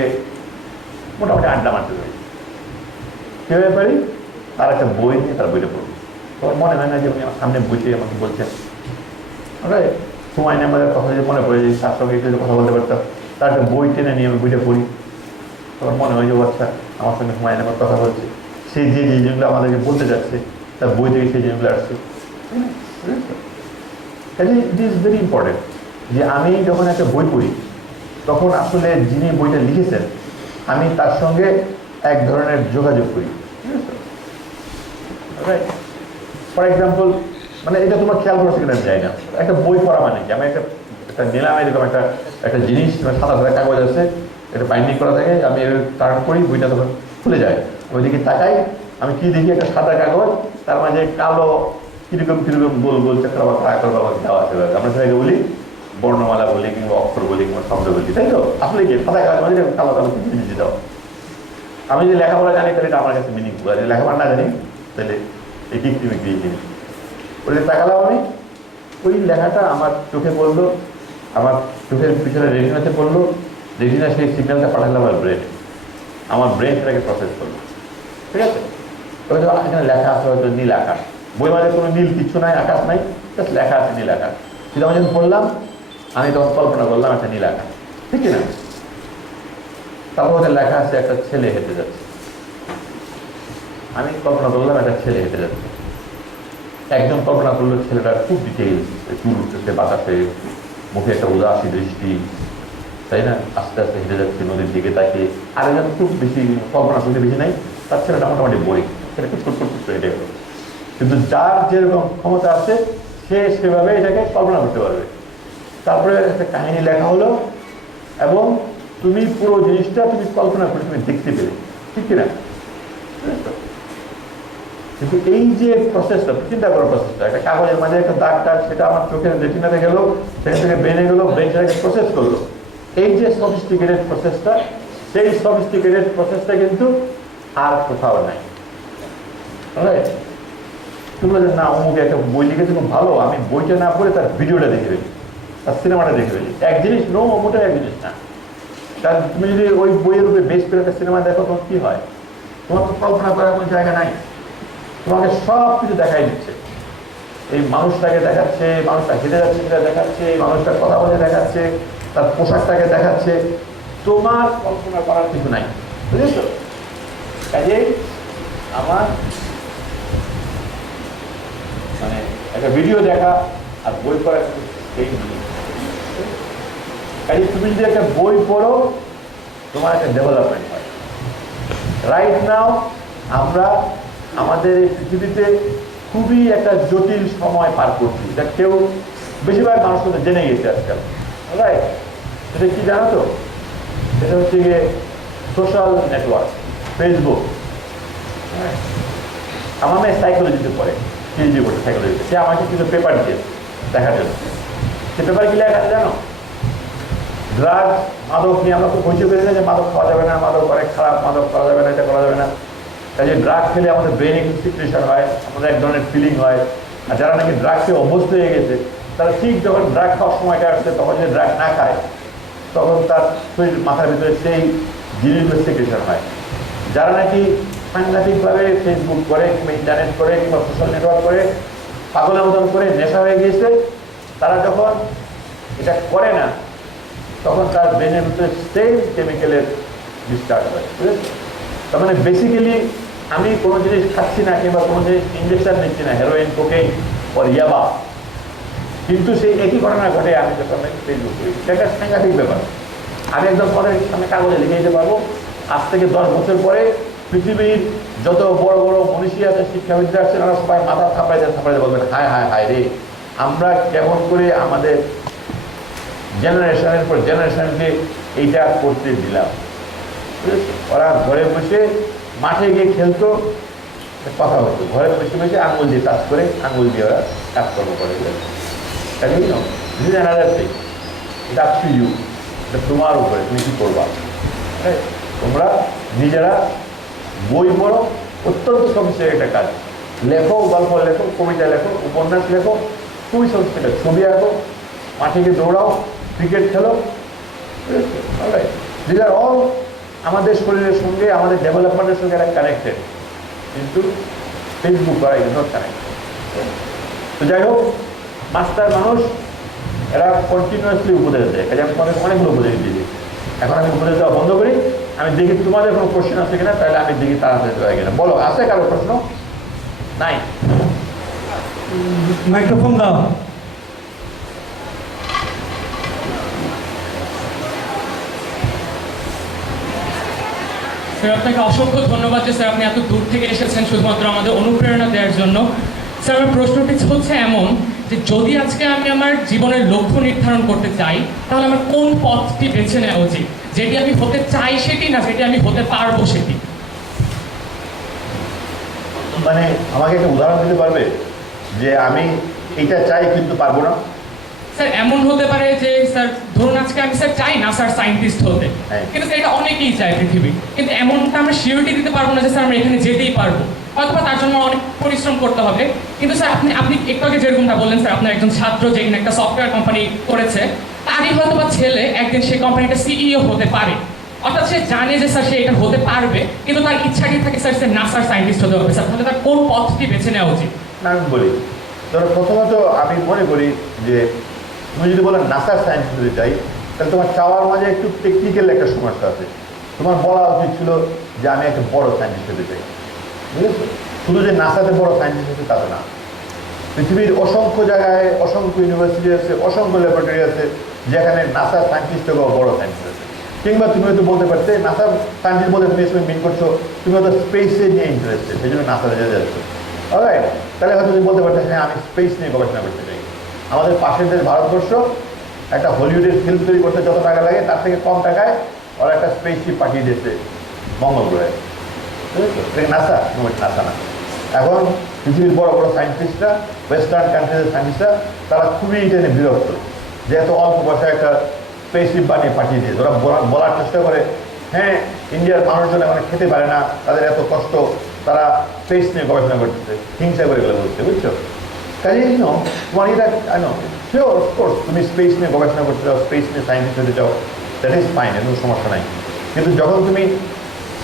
মোটামুটি আড্ডা মারতে পারি। কীভাবে পারি? তার একটা বই নিয়ে তার বইটা পড়বো। তোমার মনে হয় না যে উনি আমার সামনে বসে আমাকে বলছেন? হুমায়ুন আমাদের কথা যদি মনে পড়ে যে তার সঙ্গে একটু কথা বলতে পারতাম, তার একটা বই টেনে নিয়ে আমি বইটা পড়ি। তোমার মনে হয় যে আচ্ছা, আমার সঙ্গে হুমায়ুন আমার কথা বলছে, সে যে জিনিসগুলো আমাদেরকে বলতে যাচ্ছে তার বই থেকে সেই জিনিসগুলো আসছে। ইট ইজ ভেরি ইম্পর্টেন্ট যে আমি যখন একটা বই পড়ি তখন আসলে যিনি বইটা লিখেছেন আমি তার সঙ্গে এক ধরনের যোগাযোগ করি। ফর এক্সাম্পল, মানে এটা তোমার খেয়াল করছে কিনা যায় না, একটা বই পড়া মানে কি, আমি একটা নিলাম এরকম একটা জিনিস, সাদা সাদা কাগজ আছে, এটা বাইন্ডিং করা থাকে, আমি টার্ন করি, বইটা তখন খুলে যায়, ওইদিকে তাকাই, আমি কি দেখি, একটা সাদা কাগজ, তার মাঝে কালো কিরকম কিরকম গোল গোল চক্র বা আকার বাবা দেওয়া আছে। আমরা সেটাকে বলি বর্ণমালা বলি, কিংবা অক্ষর বলি, কিংবা শব্দ বলি, তাই তো? আসলে কি সাদা কাগজ মানে কালো কালো কিছু জিনিস দাও। আমি যদি লেখাপড়া জানি তাহলে এটা আমার কাছে মিনিংফুল, আর যদি লেখাপড়া না জানি তাহলে এই কৃত্রিম একটি জিনিস। ওই যে তাকালাম আমি, ওই লেখাটা আমার চোখে পড়লো, আমার চোখের পিছনে রেটিনাতে পড়লো, রেটিনা সেই সিগন্যালটা পাঠালো আমার ব্রেনে, আমার ব্রেন সেটাকে প্রসেস করলো, ঠিক আছে? হয়তো এখানে লেখা আছে হয়তো নীল আকাশ, বই মাঝে কোনো নীল কিছু নাই, আকাশ নাই, জাস্ট লেখা আছে নীল আকাশ। কিন্তু আমি যখন পড়লাম আমি তখন কল্পনা করলাম একটা নীল আকাশ, ঠিক না? তারপর ওদের লেখা আছে একটা ছেলে হেঁটে যাচ্ছে, আমি কল্পনা করলাম একটা ছেলে হেঁটে যাচ্ছে। একজন কল্পনা করলো ছেলেটা খুব ডিটেইলস, চুল উঠতেছে বাতাসে, মুখে একটা উদাসী দৃষ্টি, তাই না? আস্তে আস্তে হেঁটে যাচ্ছে নদীর দিকে তাকিয়ে। আরেকজন খুব বেশি কল্পনা করতে বেশি নাই, তার ছেলেটা মোটামুটি বোরিং, সেটা খুব হেঁটে গেল। কিন্তু যার যেরকম ক্ষমতা আছে সে সেভাবে এটাকে কল্পনা করতে পারবে। তারপরে একটা কাহিনী লেখা হলো এবং তুমি পুরো জিনিসটা তুমি কল্পনা করে তুমি দেখতে পেলে, ঠিক কিনা? কিন্তু এই যে প্রসেসটা, চিন্তা করার প্রসেসটা, একটা কাগজের মাঝে একটা দাগ টাগ, সেটা আমার চোখের রেটিনাতে গেল, সেখান থেকে ব্রেনে গেলো, ব্রেন সেটাকে প্রসেস করলো। এই যে সফিস্টিকেটেড প্রসেসটা, সেই সফিস্টিকেটেড প্রসেসটা কিন্তু আর কোথাও নাই। তুমি বলে না অমুকে একটা বই লিখেছে খুব ভালো, আমি বইটা না পড়ে তার ভিডিওটা দেখে ফেলি, তার সিনেমাটা দেখে ফেলি। এক জিনিস নো, মোটেই এক জিনিস না। কারণ তুমি যদি ওই বইয়ের উপরে বেস করে একটা সিনেমা দেখো তখন কি হয়? তোমার তো কল্পনা করার কোনো জায়গা নাই, তোমাকে সব কিছু দেখাই দিচ্ছে। এই মানুষটাকে দেখাচ্ছে, মানুষটা হেঁটে যাচ্ছে সেটা দেখাচ্ছে, মানুষটার কথা বলে দেখাচ্ছে, তার পোশাকটাকে দেখাচ্ছে, তোমার কল্পনা করার কিছু নাই, বুঝেছ? কাজেই আমার মানে একটা ভিডিও দেখা আর বই পড়া এই কাজে তুমি যদি একটা বই পড়ো তোমার একটা ডেভেলপমেন্ট হয়। রাইট নাও আমরা আমাদের এই পৃথিবীতে খুবই একটা জটিল সময় পার করছি, এটা কেউ বেশিরভাগ মানুষ কিন্তু জেনে গেছে আজকাল, রাইট? এটা কি জানো তো? এটা হচ্ছে গিয়ে সোশ্যাল নেটওয়ার্ক, ফেসবুক। হ্যাঁ, আমার মেয়ে সাইকোলজিতে পড়ে, পিএইচডি করছে সাইকোলজিতে, সে আমাকে কিছু পেপার দিয়েছে দেখার জন্য। সে পেপার কি লেখা আছে জানো? ড্রাগ, মাদক নিয়ে আমরা খুব বইতে পেরে না যে মাদক খাওয়া যাবে না, মাদক অনেক খারাপ, মাদক করা যাবে না, এটা করা যাবে না। কাজে ড্রাগ খেলে আমাদের ব্রেনে কিছু সিক্রেশন হয়, আমাদের এক ধরনের ফিলিং হয়। আর যারা নাকি ড্রাগ খেয়ে অভ্যস্ত হয়ে গেছে তারা ঠিক যখন ড্রাগ খাওয়ার সময়টা আসছে তখন যদি ড্রাগ না খায় তখন তার শরীর মাথার ভিতরে সেই জিনিসগুলো সিক্রেশন হয়। যারা নাকি সাংঘাতিকভাবে ফেসবুক করে কিংবা ইন্টারনেট করে কিংবা সোশ্যাল নেটওয়ার্ক করে পাগলের মতন করে নেশা হয়ে গিয়েছে, তারা যখন এটা করে না তখন তার ব্রেনের ভিতরে সেম কেমিক্যালের ডিসচার্জ হয়, বুঝেছো? তার মানে বেসিক্যালি আমি কোনো জিনিস খাচ্ছি না কিংবা কোনো জিনিস ইঞ্জেকশন নিচ্ছি না, হেরোইন, কোকেইন or ইয়াবা, কিন্তু সেই একই ঘটনা ঘটে আমি যখন ফেসবুক করি। সেটা সাংঘাতিক ব্যাপার। আমি একদম পরে সামনে কাগজে লিখে দিতে পারবো আজ থেকে 10 বছর পরে পৃথিবীর যত বড় বড় মনীষী আছে, শিক্ষাবিদরা আছে, তারা সবাই মাথা থাপড়াইতে বলবেন হায় হায় হায় রে, আমরা কেমন করে আমাদের জেনারেশনের পর জেনারেশনকে এইটা করতে দিলাম। বুঝেছো? ওরা ঘরে বসে মাঠে গিয়ে খেলতো, কথা হতো, ঘরে বসে বসে আঙুল দিয়ে টাচ করে আঙুল দিয়ে ওরা কাজকর্ম করে। এটা আপ টু ইউ, এটা তোমার উপরে, তুমি কি করবা। তোমরা নিজেরা বই পড়ো, অত্যন্ত সহজের একটা কাজ, লেখো, গল্প লেখো, কবিতা লেখো, উপন্যাস লেখো, খুবই সহজ একটা ছবি আঁকো, মাঠে গিয়ে দৌড়াও, ক্রিকেট খেলো। দিস আর অল আমাদের শরীরের সঙ্গে, আমাদের ডেভেলপমেন্টের সঙ্গে একটা কানেক্টেড, কিন্তু ফেসবুক করা ইজ নট কানেক্টেড। তো যাই হোক, মাস্টার মানুষ এরা কন্টিনিউয়াসলি উপদেশ দেয়, কাজে আমি তোমাদের অনেকগুলো উপদেশ দিয়েছি। এখন আমি উপদেশ দেওয়া বন্ধ করি, আমি দেখি তোমাদের কোনো কোশ্চেন আছে কিনা, তাহলে আমি দেখি তাড়াতাড়ি দেওয়া কিনা। বলো, আছে কারো প্রশ্ন? নাই? মাইক্রোফোন দাও। স্যার আপনাকে অসংখ্য ধন্যবাদ যে স্যার আপনি এত দূর থেকে এসেছেন শুধুমাত্র আমাদের অনুপ্রেরণা দেওয়ার জন্য। স্যার আমার প্রশ্নটি হচ্ছে এমন যে যদি আজকে আমি আমার জীবনের লক্ষ্য নির্ধারণ করতে চাই, তাহলে আমার কোন পথটি বেছে নেওয়া উচিত? যেটি আমি হতে চাই সেটি, না যেটি আমি হতে পারবো সেটি? মানে আমাকে একটা উদাহরণ দিতে পারবে যে আমি এটা চাই কিন্তু পারবো না? স্যার এমন হতে পারে যে স্যার ধরুন আজকে আমি স্যার চাই না স্যার সায়েন্টিস্ট হতে, কিন্তু স্যার এটা অনেকেই চায় পৃথিবী, কিন্তু এমনটা আমরা সিওরিটি দিতে পারবো না যে স্যার আমরা এখানে যেতেই পারবো, অথবা তার জন্য অনেক পরিশ্রম করতে হবে। কিন্তু স্যার আপনি একটু আগে যেরকমটা বললেন স্যার, আপনার একজন ছাত্র যে কিনা একটা সফটওয়্যার কোম্পানি করেছে, তারই হয়তো বা ছেলে একদিন সেই কোম্পানিটা সিইও হতে পারে, অর্থাৎ সে জানে যে স্যার সে এটা হতে পারবে, কিন্তু তার ইচ্ছাটি থাকে স্যার সে নাসার সায়েন্টিস্ট হতে হবে। স্যার তাহলে তার কোন পথটি বেছে নেওয়া উচিত? না, আমি বলি, ধরো প্রথমত আমি মনে করি যে তুমি যদি বলো নাসার সায়েন্টিস্ট হতে চাই, তাহলে তোমার চাওয়ার মাঝে একটু টেকনিক্যাল একটা সমস্যা আছে। তোমার বলা উচিত ছিল যে আমি একটা বড় সায়েন্টিস্ট হতে চাই, বুঝেছো? শুধু যে নাসাতে বড় সায়েন্টিস্ট হচ্ছে তা তো না। পৃথিবীর অসংখ্য জায়গায় অসংখ্য ইউনিভার্সিটি আছে, অসংখ্য ল্যাবরেটরি আছে, যেখানে নাসার সায়েন্টিস্ট থেকেও বড় সায়েন্টিস্ট আছে। কিংবা তুমি হয়তো বলতে পারতে নাসার সায়েন্টিস্ট বলতে তুমি মিন করছো তুমি হয়তো স্পেসে নিয়ে ইন্টারেস্টেড, সেই জন্য নাসাতে যেতে যাচ্ছ। অলরাইট, তাহলে হয়তো তুমি বলতে পারতে হ্যাঁ আমি স্পেস নিয়ে গবেষণা করতে চাই। আমাদের পাশের দেশ ভারতবর্ষ একটা হলিউডের ফিল্ম তৈরি করতে যত টাকা লাগে তার থেকে কম টাকায় ওরা একটা স্পেসশিপ পাঠিয়ে দিয়েছে মঙ্গল গ্রহে, বুঝেছো? নাসা নাসা না। এখন পৃথিবীর বড় বড় সায়েন্টিস্টরা, ওয়েস্টার্ন কান্ট্রিজের সায়েন্টিস্টরা, তারা খুবই এটা নিয়ে বিরক্ত যে এত অল্প পয়সায় একটা স্পেসশিপ বানিয়ে পাঠিয়ে দিয়েছে। ওরা বলার চেষ্টা করে হ্যাঁ ইন্ডিয়ার মানুষজন এখন খেতে পারে না, তাদের এত কষ্ট, তারা স্পেস নিয়ে গবেষণা করতেছে, হিংসা করে গেলে বলছে, বুঝছো? কাজে তোমার এটা শিওর অফকোর্স তুমি স্পেস নিয়ে গবেষণা করতে চাও, স্পেস নিয়ে সায়েন্টিস্ট হতে চাও, দ্যাট ইজ ফাইন, এর কোনো সমস্যা নাই। কিন্তু যখন তুমি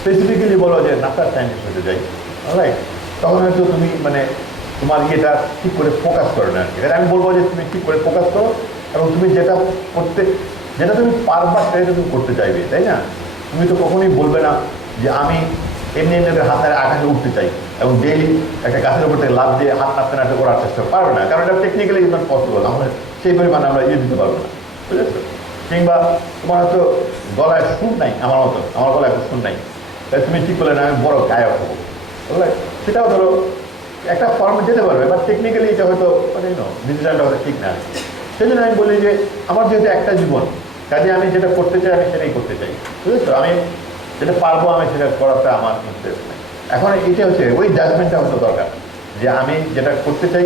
স্পেসিফিক্যালি বলো যে নাসার সায়েন্টিস্ট হতে চাই, রাইট, তখন হয়তো তুমি মানে তোমার ইয়েটা ঠিক করে ফোকাস করো না। এখানে আমি বলবো যে তুমি ঠিক করে ফোকাস করো এবং তুমি যেটা তুমি পারবা সেটা তুমি করতে চাইবে, তাই না? তুমি তো কখনোই বলবে না যে আমি এমনি হাতের আকাশে উঠতে চাই এবং ডেইলি একটা গাছের উপর থেকে লাভ দিয়ে হাত নাড়তে নাড়তে করার চেষ্টা পারবে না, কারণ এটা টেকনিক্যালি ইজ নট পসিবল। আমরা সেই পরিমাণে আমরা ইয়ে দিতে পারবো না, বুঝেছো? কিংবা তোমার হয়তো গলায় সুর নাই, আমার মতো আমার গলায় একটা সুর নাই, তাই তুমি ঠিক করলে না আমি বড় গায়ক হবো, বুঝলে? সেটাও ধরো একটা ফর্মে যেতে পারবে, বাট টেকনিক্যালি এটা হয়তো মানে ডিসিশনটা হয়তো ঠিক না। সেই জন্য আমি বলি যে আমার যেহেতু একটা জীবন, কাজে আমি যেটা করতে চাই আমি সেটাই করতে চাই, বুঝেছো? আমি যেটা পারবো আমি সেটা করাতে আমার ইন্টারেস্ট নেই। এখন এটা হচ্ছে ওই জাজমেন্টটা হয়তো দরকার যে আমি যেটা করতে চাই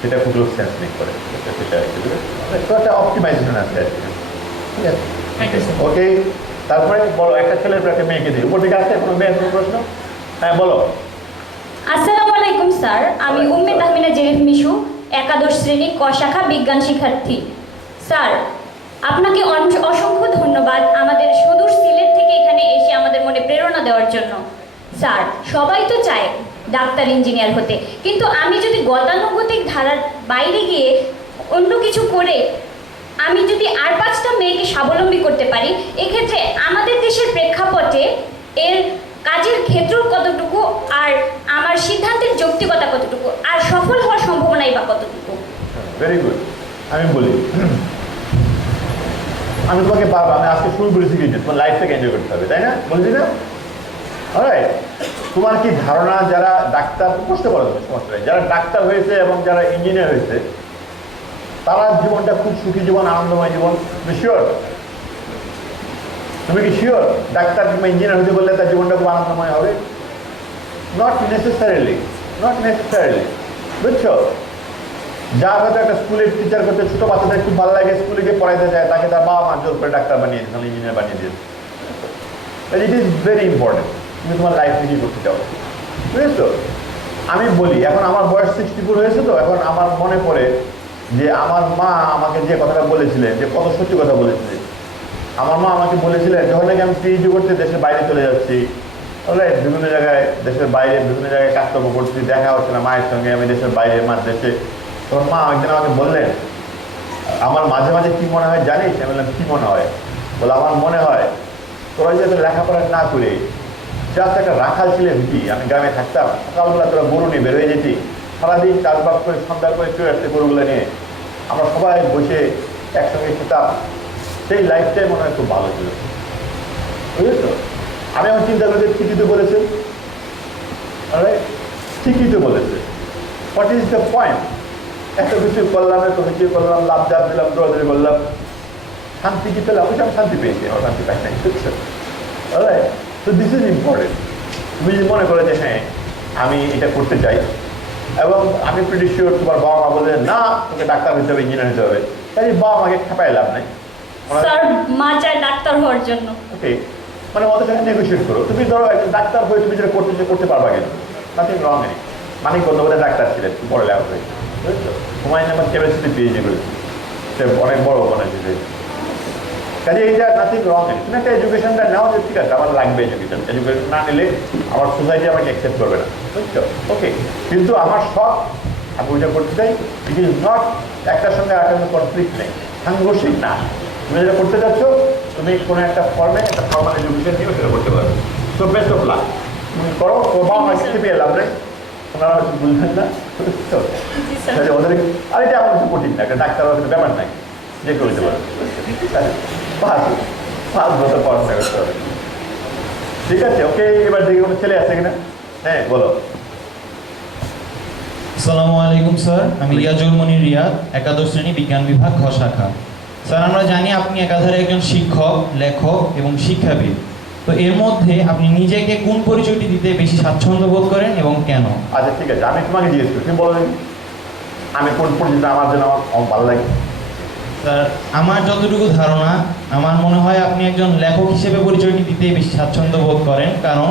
সেটা খুব সেন্স মেক করে, সেটা একটা অপটিমাইজেশন আছে আর কি। ঠিক আছে, ওকে। তারপরে বলো, একটা ছেলের একটা মেয়েকে দিই, উপর থেকে আসছে কোনো মেয়ের কোনো প্রশ্ন? হ্যাঁ বলো। আসসালামু আলাইকুম স্যার, আমি উম্মে তাহমিনা জেরিফ মিশু, একাদশ শ্রেণী ক শাখা বিজ্ঞান শিক্ষার্থী। স্যার আপনাকে অসংখ্য ধন্যবাদ আমাদের সুদূর সিলেট থেকে এখানে এসে আমাদের মনে প্রেরণা দেওয়ার জন্য। স্যার সবাই তো চায় ডাক্তার ইঞ্জিনিয়ার হতে, কিন্তু আমি যদি গতানুগতিক ধারার বাইরে গিয়ে অন্য কিছু করে আমি যদি আর 5টা মেয়েকে স্বাবলম্বী করতে পারি, এক্ষেত্রে আমাদের দেশের প্রেক্ষাপটে এর কাজের ক্ষেত্র কতটুকু, আর আমার সিদ্ধান্তের যৌক্তিকতা কতটুকু, আর সফল হওয়ার সম্ভাবনাই বা কতটুকু? Very good. আমি বলি, আমি তোমাকে পারবো, আমি আজকে শুরু করেছি কিন্তু তোমার লাইফটাকে এনজয় করতে হবে, তাই না? বলছি না? অলরাইট, তোমার কি ধারণা যারা ডাক্তার, বুঝতে পারো তুমি সমস্যা নেই, যারা ডাক্তার হয়েছে এবং যারা ইঞ্জিনিয়ার হয়েছে তারা জীবনটা খুব সুখী জীবন, আনন্দময় জীবন, তুমি শিওর? তুমি কি শিওর ডাক্তার কিংবা ইঞ্জিনিয়ার হতে বললে তার জীবনটা খুব আনন্দময় হবে? নট নেসেসারিলি, নট নেসেসারিলি, বুঝছো? যার হয়তো একটা স্কুলের টিচার করতে ছোটো বাচ্চাদের খুব ভালো লাগে, স্কুলে গিয়ে পড়াইতে যায়, তাকে তার বাবা মা জোর করে ডাক্তার বানিয়ে দিয়েছে, ইঞ্জিনিয়ার বানিয়ে দিয়েছে। ইট ইজ ভেরি ইম্পর্টেন্ট তুমি তোমার লাইফ থেকে করতে চাও, বুঝেছো? আমি বলি এখন আমার বয়স 64 হয়েছে, তো এখন আমার মনে পড়ে যে আমার মা আমাকে যে কথাটা বলেছিলেন, যে কত সত্যি কথা বলেছিলেন। আমার মা আমাকে বলেছিলেন যখন নাকি আমি পিএইচডি করতে দেশের বাইরে চলে যাচ্ছি, রাইট, বিভিন্ন জায়গায় দেশের বাইরে বিভিন্ন জায়গায় কাজকর্ম করছি, দেখা হচ্ছে না মায়ের সঙ্গে, আমি দেশের বাইরে মার দেশে। তখন মা একদিন আমাকে বললেন, আমার মাঝে মাঝে কী মনে হয় জানিস? আমি বললাম কী মনে হয়? বলে আমার মনে হয় তোরা যদি লেখাপড়া না করে জাস্ট একটা রাখাল ছেলে হতি, আমি গ্রামে থাকতাম, সকালবেলা তোরা গরু নিয়ে বের হয়ে যেতি, সারাদিন চাষবাস করে সন্ধ্যা করে চলে আসতে গরুগুলো নিয়ে, আমরা সবাই বসে একসঙ্গে খেতাম, সেই লাইফটাই মনে হয় খুব ভালো ছিল, বুঝেছো? আমি আমার চিন্তা করতে ঠিকই তো বলেছে, ঠিকই তো বলেছে। What is the point? এত কিছু করলাম, এত কিছু করলাম, লাভ জাপ দিলাম, দৌড়াদৌড়ি করলাম, শান্তি কি পেলাম? ওইটা আমি শান্তি পেয়েছি, আমার শান্তি পাই নাই, বুঝছো? রাইট, তো দিস ইজ ইম্পর্টেন্ট। তুমি যদি মনে করো যে হ্যাঁ আমি এটা করতে চাই, এবং আমি প্রিটি শিওর তোমার বাবা মা বলে না তোকে ডাক্তার হতে হবে, ইঞ্জিনিয়ার হতে হবে, তাই বাবা মাকে খেপাই লাভ নাই। স্যার মা চায় ডাক্তার হওয়ার জন্য। ওকে, মানে ওদের সাথে নেগোসিয়েট করো। তুমি ধরো একজন ডাক্তার হয়ে তুমি যেটা করতে পারবা কেন? নাথিং রং নেই। মানিক বন্দ্যোপাধ্যায় ডাক্তার ছিলেন, বড় লেখা হয়েছে, বুঝছো? হুমায়ুন আহমেদ কেমিস্ট্রি পিএইচডি করেছে, সে অনেক বড় বানাচ্ছে। কাজে এইটা নাথিং রং নেই। তুমি একটা এডুকেশনটা নাও, যে ঠিক আছে আমার লাগবে এডুকেশন, এডুকেশন না নিলে আমার সোসাইটি আমাকে অ্যাকসেপ্ট করবে না, বুঝছো? ওকে, কিন্তু আমার শখ, আমি ওইটা করতে চাই। ইট ইজ নট একটার সঙ্গে একটা কনফ্লিক্ট নেই, সাংঘর্ষিক না। তুমি যেটা করতে চাচ্ছ তুমি কোনো একটা ফর্মে একটা ফর্মাল এডুকেশন নিয়েও সেটা করতে পারবে। সো বেস্ট অফ লাক, তুমি করো। বাবা মা শিখতে পেয়ে লাভ নেই, ওনারা হয়তো বুঝবেন না, ওদের। আর এটা আমার কিছু কঠিন না, একটা ডাক্তার হওয়ার কোনো ব্যাপার নাই, যে কেউ হতে পারে। পাঁচ বছর পড়াশোনা করতে হবে, ঠিক আছে? ওকে, এবার দেখি কোনো ছেলে আছে কিনা। হ্যাঁ বলো। আসসালামু আলাইকুম স্যার, আমি রিয়াজুল মনির রিয়াদ, একাদশ শ্রেণী বিজ্ঞান বিভাগ খ শাখা। স্যার আমরা জানি আপনি একাধারে একজন শিক্ষক, লেখক এবং শিক্ষাবিদ। তো এর মধ্যে আপনি নিজেকে কোন পরিচয়টি দিতে বেশি স্বাচ্ছন্দ্য বোধ করেন এবং কেন? আচ্ছা ঠিক আছে, আমি তোমাকে জিজ্ঞেস করি, তুমি বলো দেখি আমি কোন পরিচিত আমার জন্য আমার ভালো লাগে। স্যার আমার যতটুকু ধারণা, আমার মনে হয় আপনি একজন লেখক হিসেবে পরিচয়টি দিতে বেশি স্বাচ্ছন্দ্য বোধ করেন, কারণ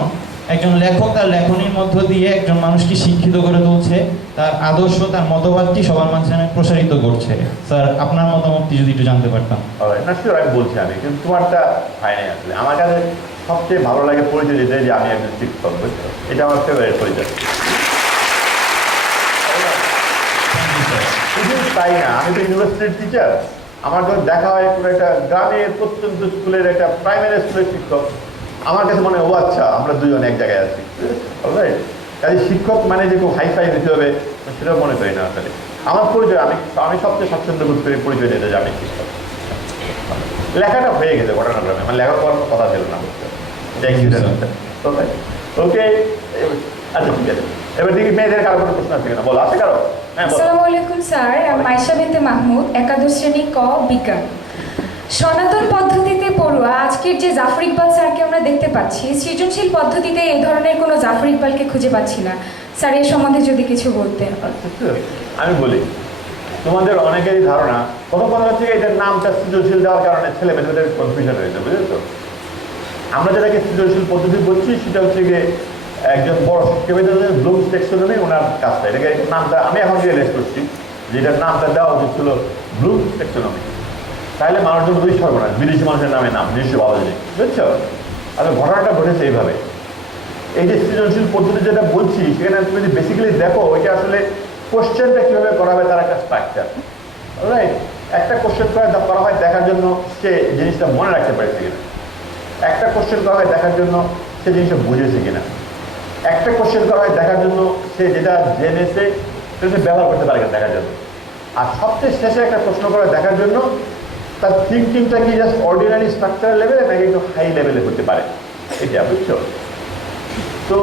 একজন লেখক তার লেখনীর মধ্য দিয়ে একজন মানুষকে শিক্ষিত করে তুলছে, তার আদর্শ, তার মতবাদটি সবার মাঝখানে প্রসারিত করছে। স্যার আপনার মতামতটি যদি একটু জানতে পারতাম। না শিওর, আমি বলছি আমি, কিন্তু তোমারটা হয় নাই আসলে। আমার কাছে সবচেয়ে ভালো লাগে পরিচয় দিতে যে আমি একজন শিক্ষক, বুঝছো? এটা আমার ফেভারিট পরিচয়। শুধু তাই না, আমি তো ইউনিভার্সিটির টিচার। আমার যখন দেখা হয় কোনো একটা গ্রামের প্রত্যন্ত স্কুলের একটা প্রাইমারি স্কুলের শিক্ষক, আমার কাছে মনে হয় ও আচ্ছা আমরা দুজন এক জায়গায় আছি, রাইট? কাজে শিক্ষক মানে যে খুব হাইফাই হতে হবে সেটাও মনে করি না আসলে। আমার পরিচয়, আমি সবচেয়ে স্বাচ্ছন্দ্য বোধ করি পরিচয় দিতে যে আমি শিক্ষক। লেখাটা হয়ে গেছে ঘটনাটা, আমার লেখা করার কথা ছিল না, ওকে। আচ্ছা ঠিক আছে, এবার দেখি মেয়েদের কারো কোনো প্রশ্ন আছে কিনা, বলো আছে কারো? হ্যাঁ বলো। আসসালামু আলাইকুম স্যার, আমি মাইশা বিনতে মাহমুদ, একাদশ শ্রেণী ক বিজ্ঞান। সনাতন পদ্ধতিতে পড়ুয়া আজকের যে জাফর ইকবাল স্যারকে আমরা দেখতে পাচ্ছি, সৃজনশীল পদ্ধতিতে এই ধরনের কোনো জাফর ইকবালকে খুঁজে পাচ্ছি না। স্যার এর সম্বন্ধে যদি কিছু বলতেন। আমি বলি, তোমাদের অনেকেরই ধারণা, প্রথম কথা হচ্ছে এটার নামটা সৃজনশীল দেওয়ার কারণে ছেলে মেয়েদের কনফিউশন হয়েছে, বুঝেছো? আমরা যেটাকে সৃজনশীল পদ্ধতি বলছি সেটা হচ্ছে গিয়ে একজন বড় শিক্ষাবিদ ব্লুমস ট্যাক্সোনমি, ওনার কাজটা, এটাকে নামটা আমি এখন রিয়েলাইজ করছি যে এটার নামটা দেওয়া উচিত ছিল ব্লুমস ট্যাক্সোনমি। তাহলে মানুষজন দুই সর্বনাশ, বিদেশি মানুষের নামে নাম নিজস্ব ভালো জিনিস, বুঝছো? আর ঘটনাটা ঘটেছে এইভাবে। এই যে সৃজনশীল পদ্ধতি যেটা বলছি, সেখানে তুমি যদি বেসিক্যালি দেখো, ওইটা আসলে কোশ্চেনটা কীভাবে করা হবে তার একটা স্ট্রাকচার, রাইট? একটা কোশ্চেন করা হয় দেখার জন্য সে জিনিসটা মনে রাখতে পারছে কিনা, একটা কোশ্চেন করা হয় দেখার জন্য সে জিনিসটা বুঝেছে কিনা, একটা কোশ্চেন করা হয় দেখার জন্য সে যেটা জেনেছে সেটা ব্যবহার করতে পারে কিনা দেখার জন্য, আর সবচেয়ে শেষে একটা প্রশ্ন করা হয় দেখার জন্য তার থিঙ্কিংটা কি জাস্ট অর্ডিনারি স্ট্রাকচার লেভেলে নাকি একটু হাই লেভেলে হতে পারে, এটা বুঝছো? তো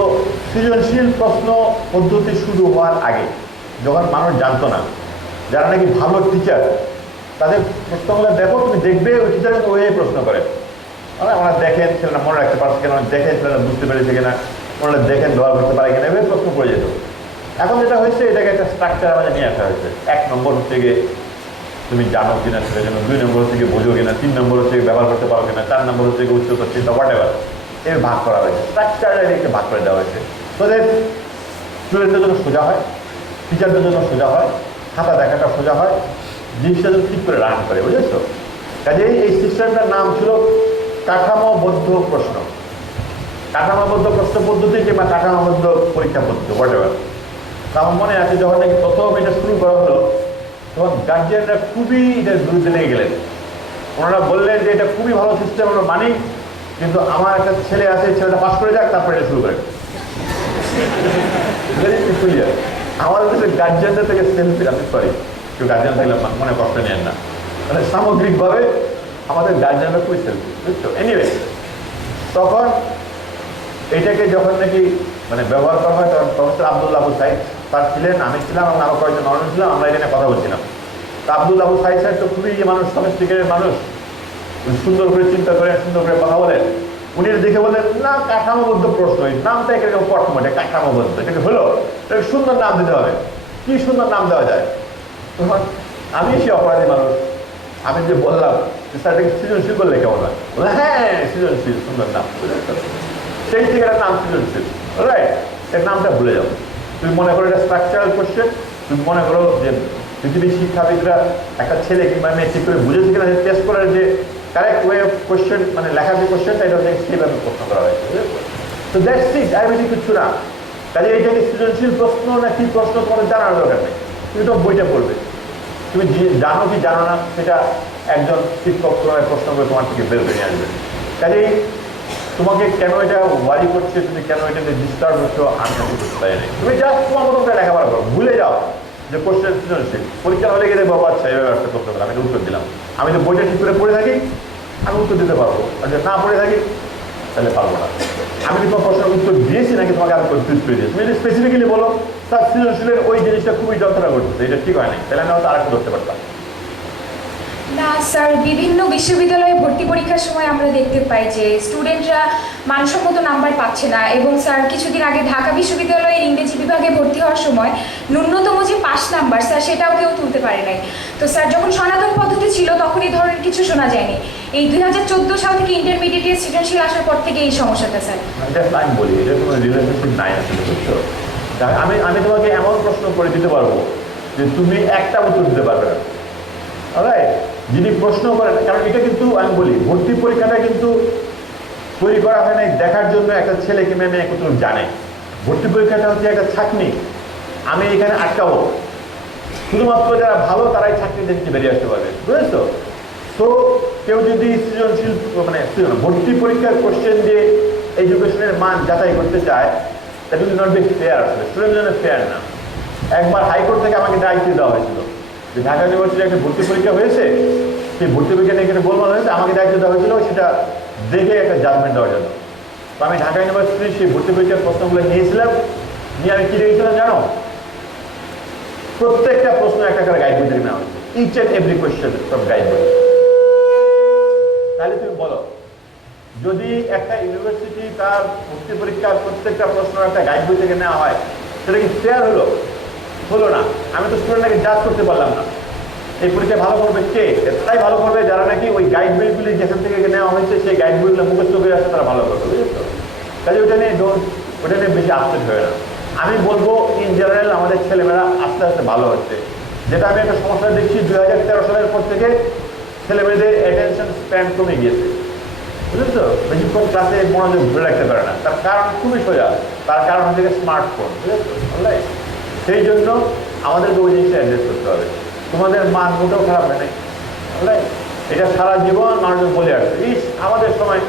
সৃজনশীল প্রশ্ন পদ্ধতি শুরু হওয়ার আগে যখন মানুষ জানতো না, যারা নাকি ভালো টিচার, তাদের প্রশ্নগুলো দেখো, তুমি দেখবে ওই টিচার কিন্তু ওই প্রশ্ন করে, ওনারা দেখেন ছেলেরা মনে রাখতে পারছে কিনা, দেখেন ছেলেরা বুঝতে পেরেছে কিনা, ওনারা দেখেন ব্যবহার করতে পারে কিনা, এভাবে প্রশ্ন করে যেত। এখন যেটা হয়েছে এটাকে একটা স্ট্রাকচার আমাদের নিয়ে আসা হয়েছে। 1 নম্বর হচ্ছে গিয়ে তুমি জানো কিনা সেটা জন্য, 2 নম্বর হচ্ছে গিয়ে বোঝো কিনা, 3 নম্বর হচ্ছে ব্যবহার করতে পারো কিনা, 4 নম্বর হচ্ছে গিয়ে উচ্চতর চিন্তা হোয়াট এভার, এর ভাগ করা হয়েছে। স্ট্রাকচারটাকে ভাগ করে দেওয়া হয়েছে তোদের স্টুডেন্টদের জন্য সোজা হয়, টিচারদের জন্য সোজা হয়, খাতা দেখাটা সোজা হয়, জিনিসটা যেন ঠিক করে রান করে, বুঝেছো? কাজেই এই সিস্টেমটার নাম ছিল কাঠামোবদ্ধ প্রশ্ন, কাঠামোবদ্ধ প্রশ্ন পদ্ধতি কিংবা কাঠামোবদ্ধ পরীক্ষা পদ্ধতি হোয়াট এভার। আমার মনে আছে যখন নাকি প্রথম এটা শুরু করা হলো তখন গার্জিয়ানরা খুবই এটার বিরুদ্ধে লেগে গেলেন। ওনারা বললেন যে এটা খুবই ভালো সিস্টেম, আমরা মানি, কিন্তু আমার একটা ছেলে আছে, ছেলেটা পাস করে যাক তারপরে এটা শুরু করে। আমাদের দেশের গার্জিয়ানদের থেকে সেলফি, আমি সরি কেউ গার্জিয়ান থাকলে মনে কষ্ট নেন না, মানে সামগ্রিকভাবে আমাদের গার্জিয়ানরা খুবই সেলফি, বুঝছো? এনিওয়ে, তখন এটাকে যখন নাকি মানে ব্যবহার করা হয় তখন প্রফেসর আব্দুল আবু সাইদ স্যার ছিলেন, আমি ছিলাম এবং আরও কয়েকজন অন্য ছিলাম, আমরা এখানে কথা বলছিলাম। তা আব্দুল আবু সাইদ স্যার তো খুবই মানুষ, সফিস্টিকেটেড মানুষ, সুন্দর করে চিন্তা করেন, সুন্দর করে কথা বলেন। উনি দেখে বলেন না কাঠামোবদ্ধ প্রশ্ন, এই নামটা এরকম কঠমোটে কাঠামোবদ্ধ, এটাকে হলো এটাকে সুন্দর নাম দিতে হবে, কি সুন্দর নাম দেওয়া যায়। তখন আমি সে অপরাধী মানুষ, আমি যে বললাম যে স্যার এটাকে সৃজনশীল করলে কেমন হয়, বলে হ্যাঁ সৃজনশীল, সুন্দর নাম। সেই থেকে একটা নাম সৃজনশীল, রাইট? এর নামটা ভুলে যাও। তুমি মনে করো এটা স্ট্রাকচারাল কোশ্চেন, তুমি মনে করো যে পৃথিবীর শিক্ষাবিদরা একটা ছেলে কিংবা মেয়ে ঠিক করে বুঝেছে কিনা টেস্ট করার যে কারেক্ট ওয়ে অফ কোশ্চেন, মানে লেখার যে কোশ্চেনটা এটা হচ্ছে সেইভাবে প্রশ্ন করা হয়েছে। তো দ্যাটস ইট, আর বেশি কিছু না। কাজে এইটাকে সৃজনশীল প্রশ্ন না কি প্রশ্ন তোমাদের জানার দরকার নেই, তুমি তো বইটা পড়বে, তুমি জানো কি জানো না সেটা একজন শিক্ষক তোমার প্রশ্ন করে তোমার থেকে বের করে নিয়ে আসবে। কাজেই তোমাকে কেন এটা ওয়ারি করছে, তুমি কেন এটাতে ডিস্টার্ব হচ্ছ, আমি বুঝতে পারি না। তুমি জাস্ট তোমার মতো করে লেখাপড়া করো, ভুলে যাও যে কোশ্চেন সৃজনশীল। পরীক্ষা হলে গেলে বাবা আচ্ছা এভাবে একটা প্রশ্ন করে আমি উত্তর দিলাম, আমি তো বইটা ঠিক করে পড়ে থাকি আমি উত্তর দিতে পারবো, আর যদি না পড়ে থাকি তাহলে পারবো না। আমি কি তোমার প্রশ্নের উত্তর দিয়েছি নাকি তোমাকে আরো কনফিউজ করে দিয়েছি? তুমি যদি স্পেসিফিক্যালি বলো তার সৃজনশীলের ওই জিনিসটা খুবই যন্ত্রণা করতেছে, এটা ঠিক হয় না, তাহলে আমি হয়তো আরেকটু ধরতে পারতাম। না স্যার, বিভিন্ন বিশ্ববিদ্যালয়ে ভর্তি পরীক্ষার সময় আমরা দেখতে পাই যে স্টুডেন্টরা মানসম্মত নাম্বার পাচ্ছে না, এবং স্যার কিছুদিন আগে ঢাকা বিশ্ববিদ্যালয়ের ইংরেজি বিভাগে ভর্তি হওয়ার সময় ন্যূনতম যে পাস নাম্বার স্যার সেটাও কেউ তুলতে পারে নাই। তো স্যার যখন সনাতন পদ্ধতি ছিল তখন এই ধরনের কিছু শোনা যায়নি, এই 2014 সাল থেকে ইন্টারমিডিয়েটে সৃজনশীল আসার পর থেকে এই সমস্যাটা স্যার। আমি বলি এটা কোনো রিলেশনশিপ নাই আসলে, বুঝছো? আমি তোমাকে এমন প্রশ্ন করে দিতে পারবো যে তুমি একটা উত্তর দিতে পারবে না, রাইট? যিনি প্রশ্ন করেন, কারণ এটা কিন্তু আমি বলি ভর্তি পরীক্ষাটা কিন্তু তৈরি করা হয় নাই দেখার জন্য একটা ছেলে কিংবা মেয়ে কত জানে। ভর্তি পরীক্ষাটা হচ্ছে একটা ছাঁকনি, আমি এখানে আটকাবো, শুধুমাত্র যারা ভালো তারাই ছাঁকনি দেখতে বেরিয়ে আসতে পারবে, বুঝেছো? তো কেউ যদি সৃজনশীল মানে ভর্তি পরীক্ষার কোশ্চেন দিয়ে এডুকেশনের মান যাচাই করতে চায়, that will not be fair, আসলে স্টুডেন্টের জন্য ফেয়ার না। একবার হাইকোর্ট থেকে আমাকে দায়িত্ব দেওয়া হয়েছিল যে ঢাকা ইউনিভার্সিটি একটা ভর্তি পরীক্ষা হয়েছে, সেই ভর্তি পরীক্ষা নিয়ে একটা গোলমাল হয়েছে, আমাকে দায়িত্ব দেওয়া হয়েছিল সেটা দেখে একটা জাজমেন্ট দেওয়ার জন্য। তো আমি ঢাকা ইউনিভার্সিটির সেই ভর্তি পরীক্ষার প্রশ্নগুলো নিয়েছিলাম, নিয়ে আমি কী রেখেছিলাম জানো? প্রত্যেকটা প্রশ্ন একটা করে গাইড বই থেকে নেওয়া হয়েছে, ইচ অ্যান্ড এভরি কোয়েশ্চেন সব গাইড বই। তাহলে তুমি বলো, যদি একটা ইউনিভার্সিটি তার ভর্তি পরীক্ষার প্রত্যেকটা প্রশ্ন একটা গাইড বই থেকে নেওয়া হয়, সেটা কি ফেয়ার হলো? হলো না। আমি তো স্টুডেন্টটাকে জাজ করতে পারলাম না এই পরীক্ষায় ভালো করবে কে, তাই ভালো করবে যারা নাকি ওই গাইড বইগুলি যেখান থেকে নেওয়া হয়েছে সেই গাইড বইগুলো মুখস্থ করে আসে তারা ভালো করবে, বুঝেছো? কাজে ওটা নিয়ে বেশি আপসেট হয়ে না। আমি বলবো ইন জেনারেল আমাদের ছেলেমেয়েরা আস্তে আস্তে ভালো হচ্ছে। যেটা আমি একটা সমস্যা দেখছি 2013 সালের পর থেকে ছেলেমেয়েদের অ্যাটেনশন স্প্যান কমে গিয়েছে, বুঝেছো? বেশিক্ষণ ক্লাসে মনোযোগ ধরে রাখতে পারে না, তার কারণ খুবই সোজা, তার কারণ হচ্ছে স্মার্টফোন, বুঝেছো? অনলাইন। সেই জন্য আমাদেরকে ওই জিনিসটা অ্যাড্রেস করতে হবে। তোমাদের মান মোটেও খারাপ হয় নাই, অনলাইন। এটা সারা জীবন মানুষজন বলে আসছে, ইস আমাদের সময়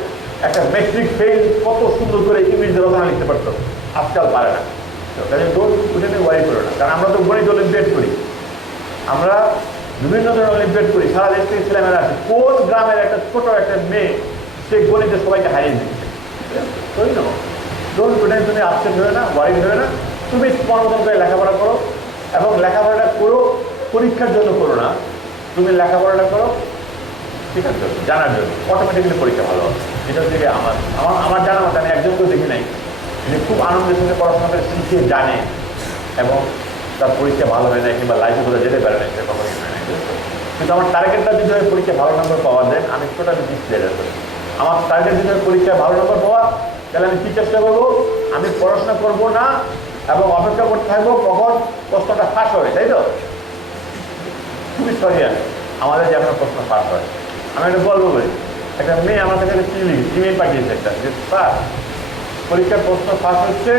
একটা মেট্রিক ফেল কত সুন্দর করে ইংরেজিতে রচনা লিখতে পারতো, আজকাল পারে না। কাজে ওটা নিয়ে ওয়ারি করো না, কারণ আমরা তো গণিত অলিম্পিয়াড করি, আমরা বিভিন্ন ধরনের অলিম্পিয়াড করি, সারা দেশ থেকে ছেলেমেয়েরা আসে। কোন গ্রামের একটা ছোট একটা মেয়ে সে গণিতে সবাইকে হারিয়ে দিচ্ছে, তাই না? তুমি আপসেট হয়ে না, ওয়ারি হয়ে না, তুমি তোমার মতন করে লেখাপড়া করো, এবং লেখাপড়াটা করো পরীক্ষার জন্য করো না, তুমি লেখাপড়াটা করো শেখার জন্য, জানার জন্য, অটোমেটিক্যালি পরীক্ষা ভালো হবে। এটা হচ্ছে গিয়ে আমার জানা মতো, আমি একজনকেও দেখি নাই যে খুব আনন্দের সঙ্গে পড়াশোনা করে শিখে জানে এবং তার পরীক্ষা ভালো হয় না কিংবা লাইফে কোথাও যেতে পারে না, সেটা কখনোই হয় না। কিন্তু আমার টার্গেটটা যদি হয় পরীক্ষা ভালো নম্বর পাওয়া যায়, আমি টোটালি ডিসপ্লেয়ার করি। আমার টার্গেট যদি হয় পরীক্ষায় ভালো নম্বর পাওয়া, তাহলে আমি কী চেষ্টা করবো, আমি পড়াশোনা করবো না এবং অপেক্ষা করতে থাকবো কখন প্রশ্নটা ফাঁস হবে, তাই তো? খুবই সরি আছে আমাদের যে এখন প্রশ্ন ফাঁস হয়। আমি একটা গল্প করি, একটা মেয়ে আমার কাছে একটা ইমেল পাঠিয়েছে একটা, যে স্যার পরীক্ষার প্রশ্ন ফাঁস হচ্ছে,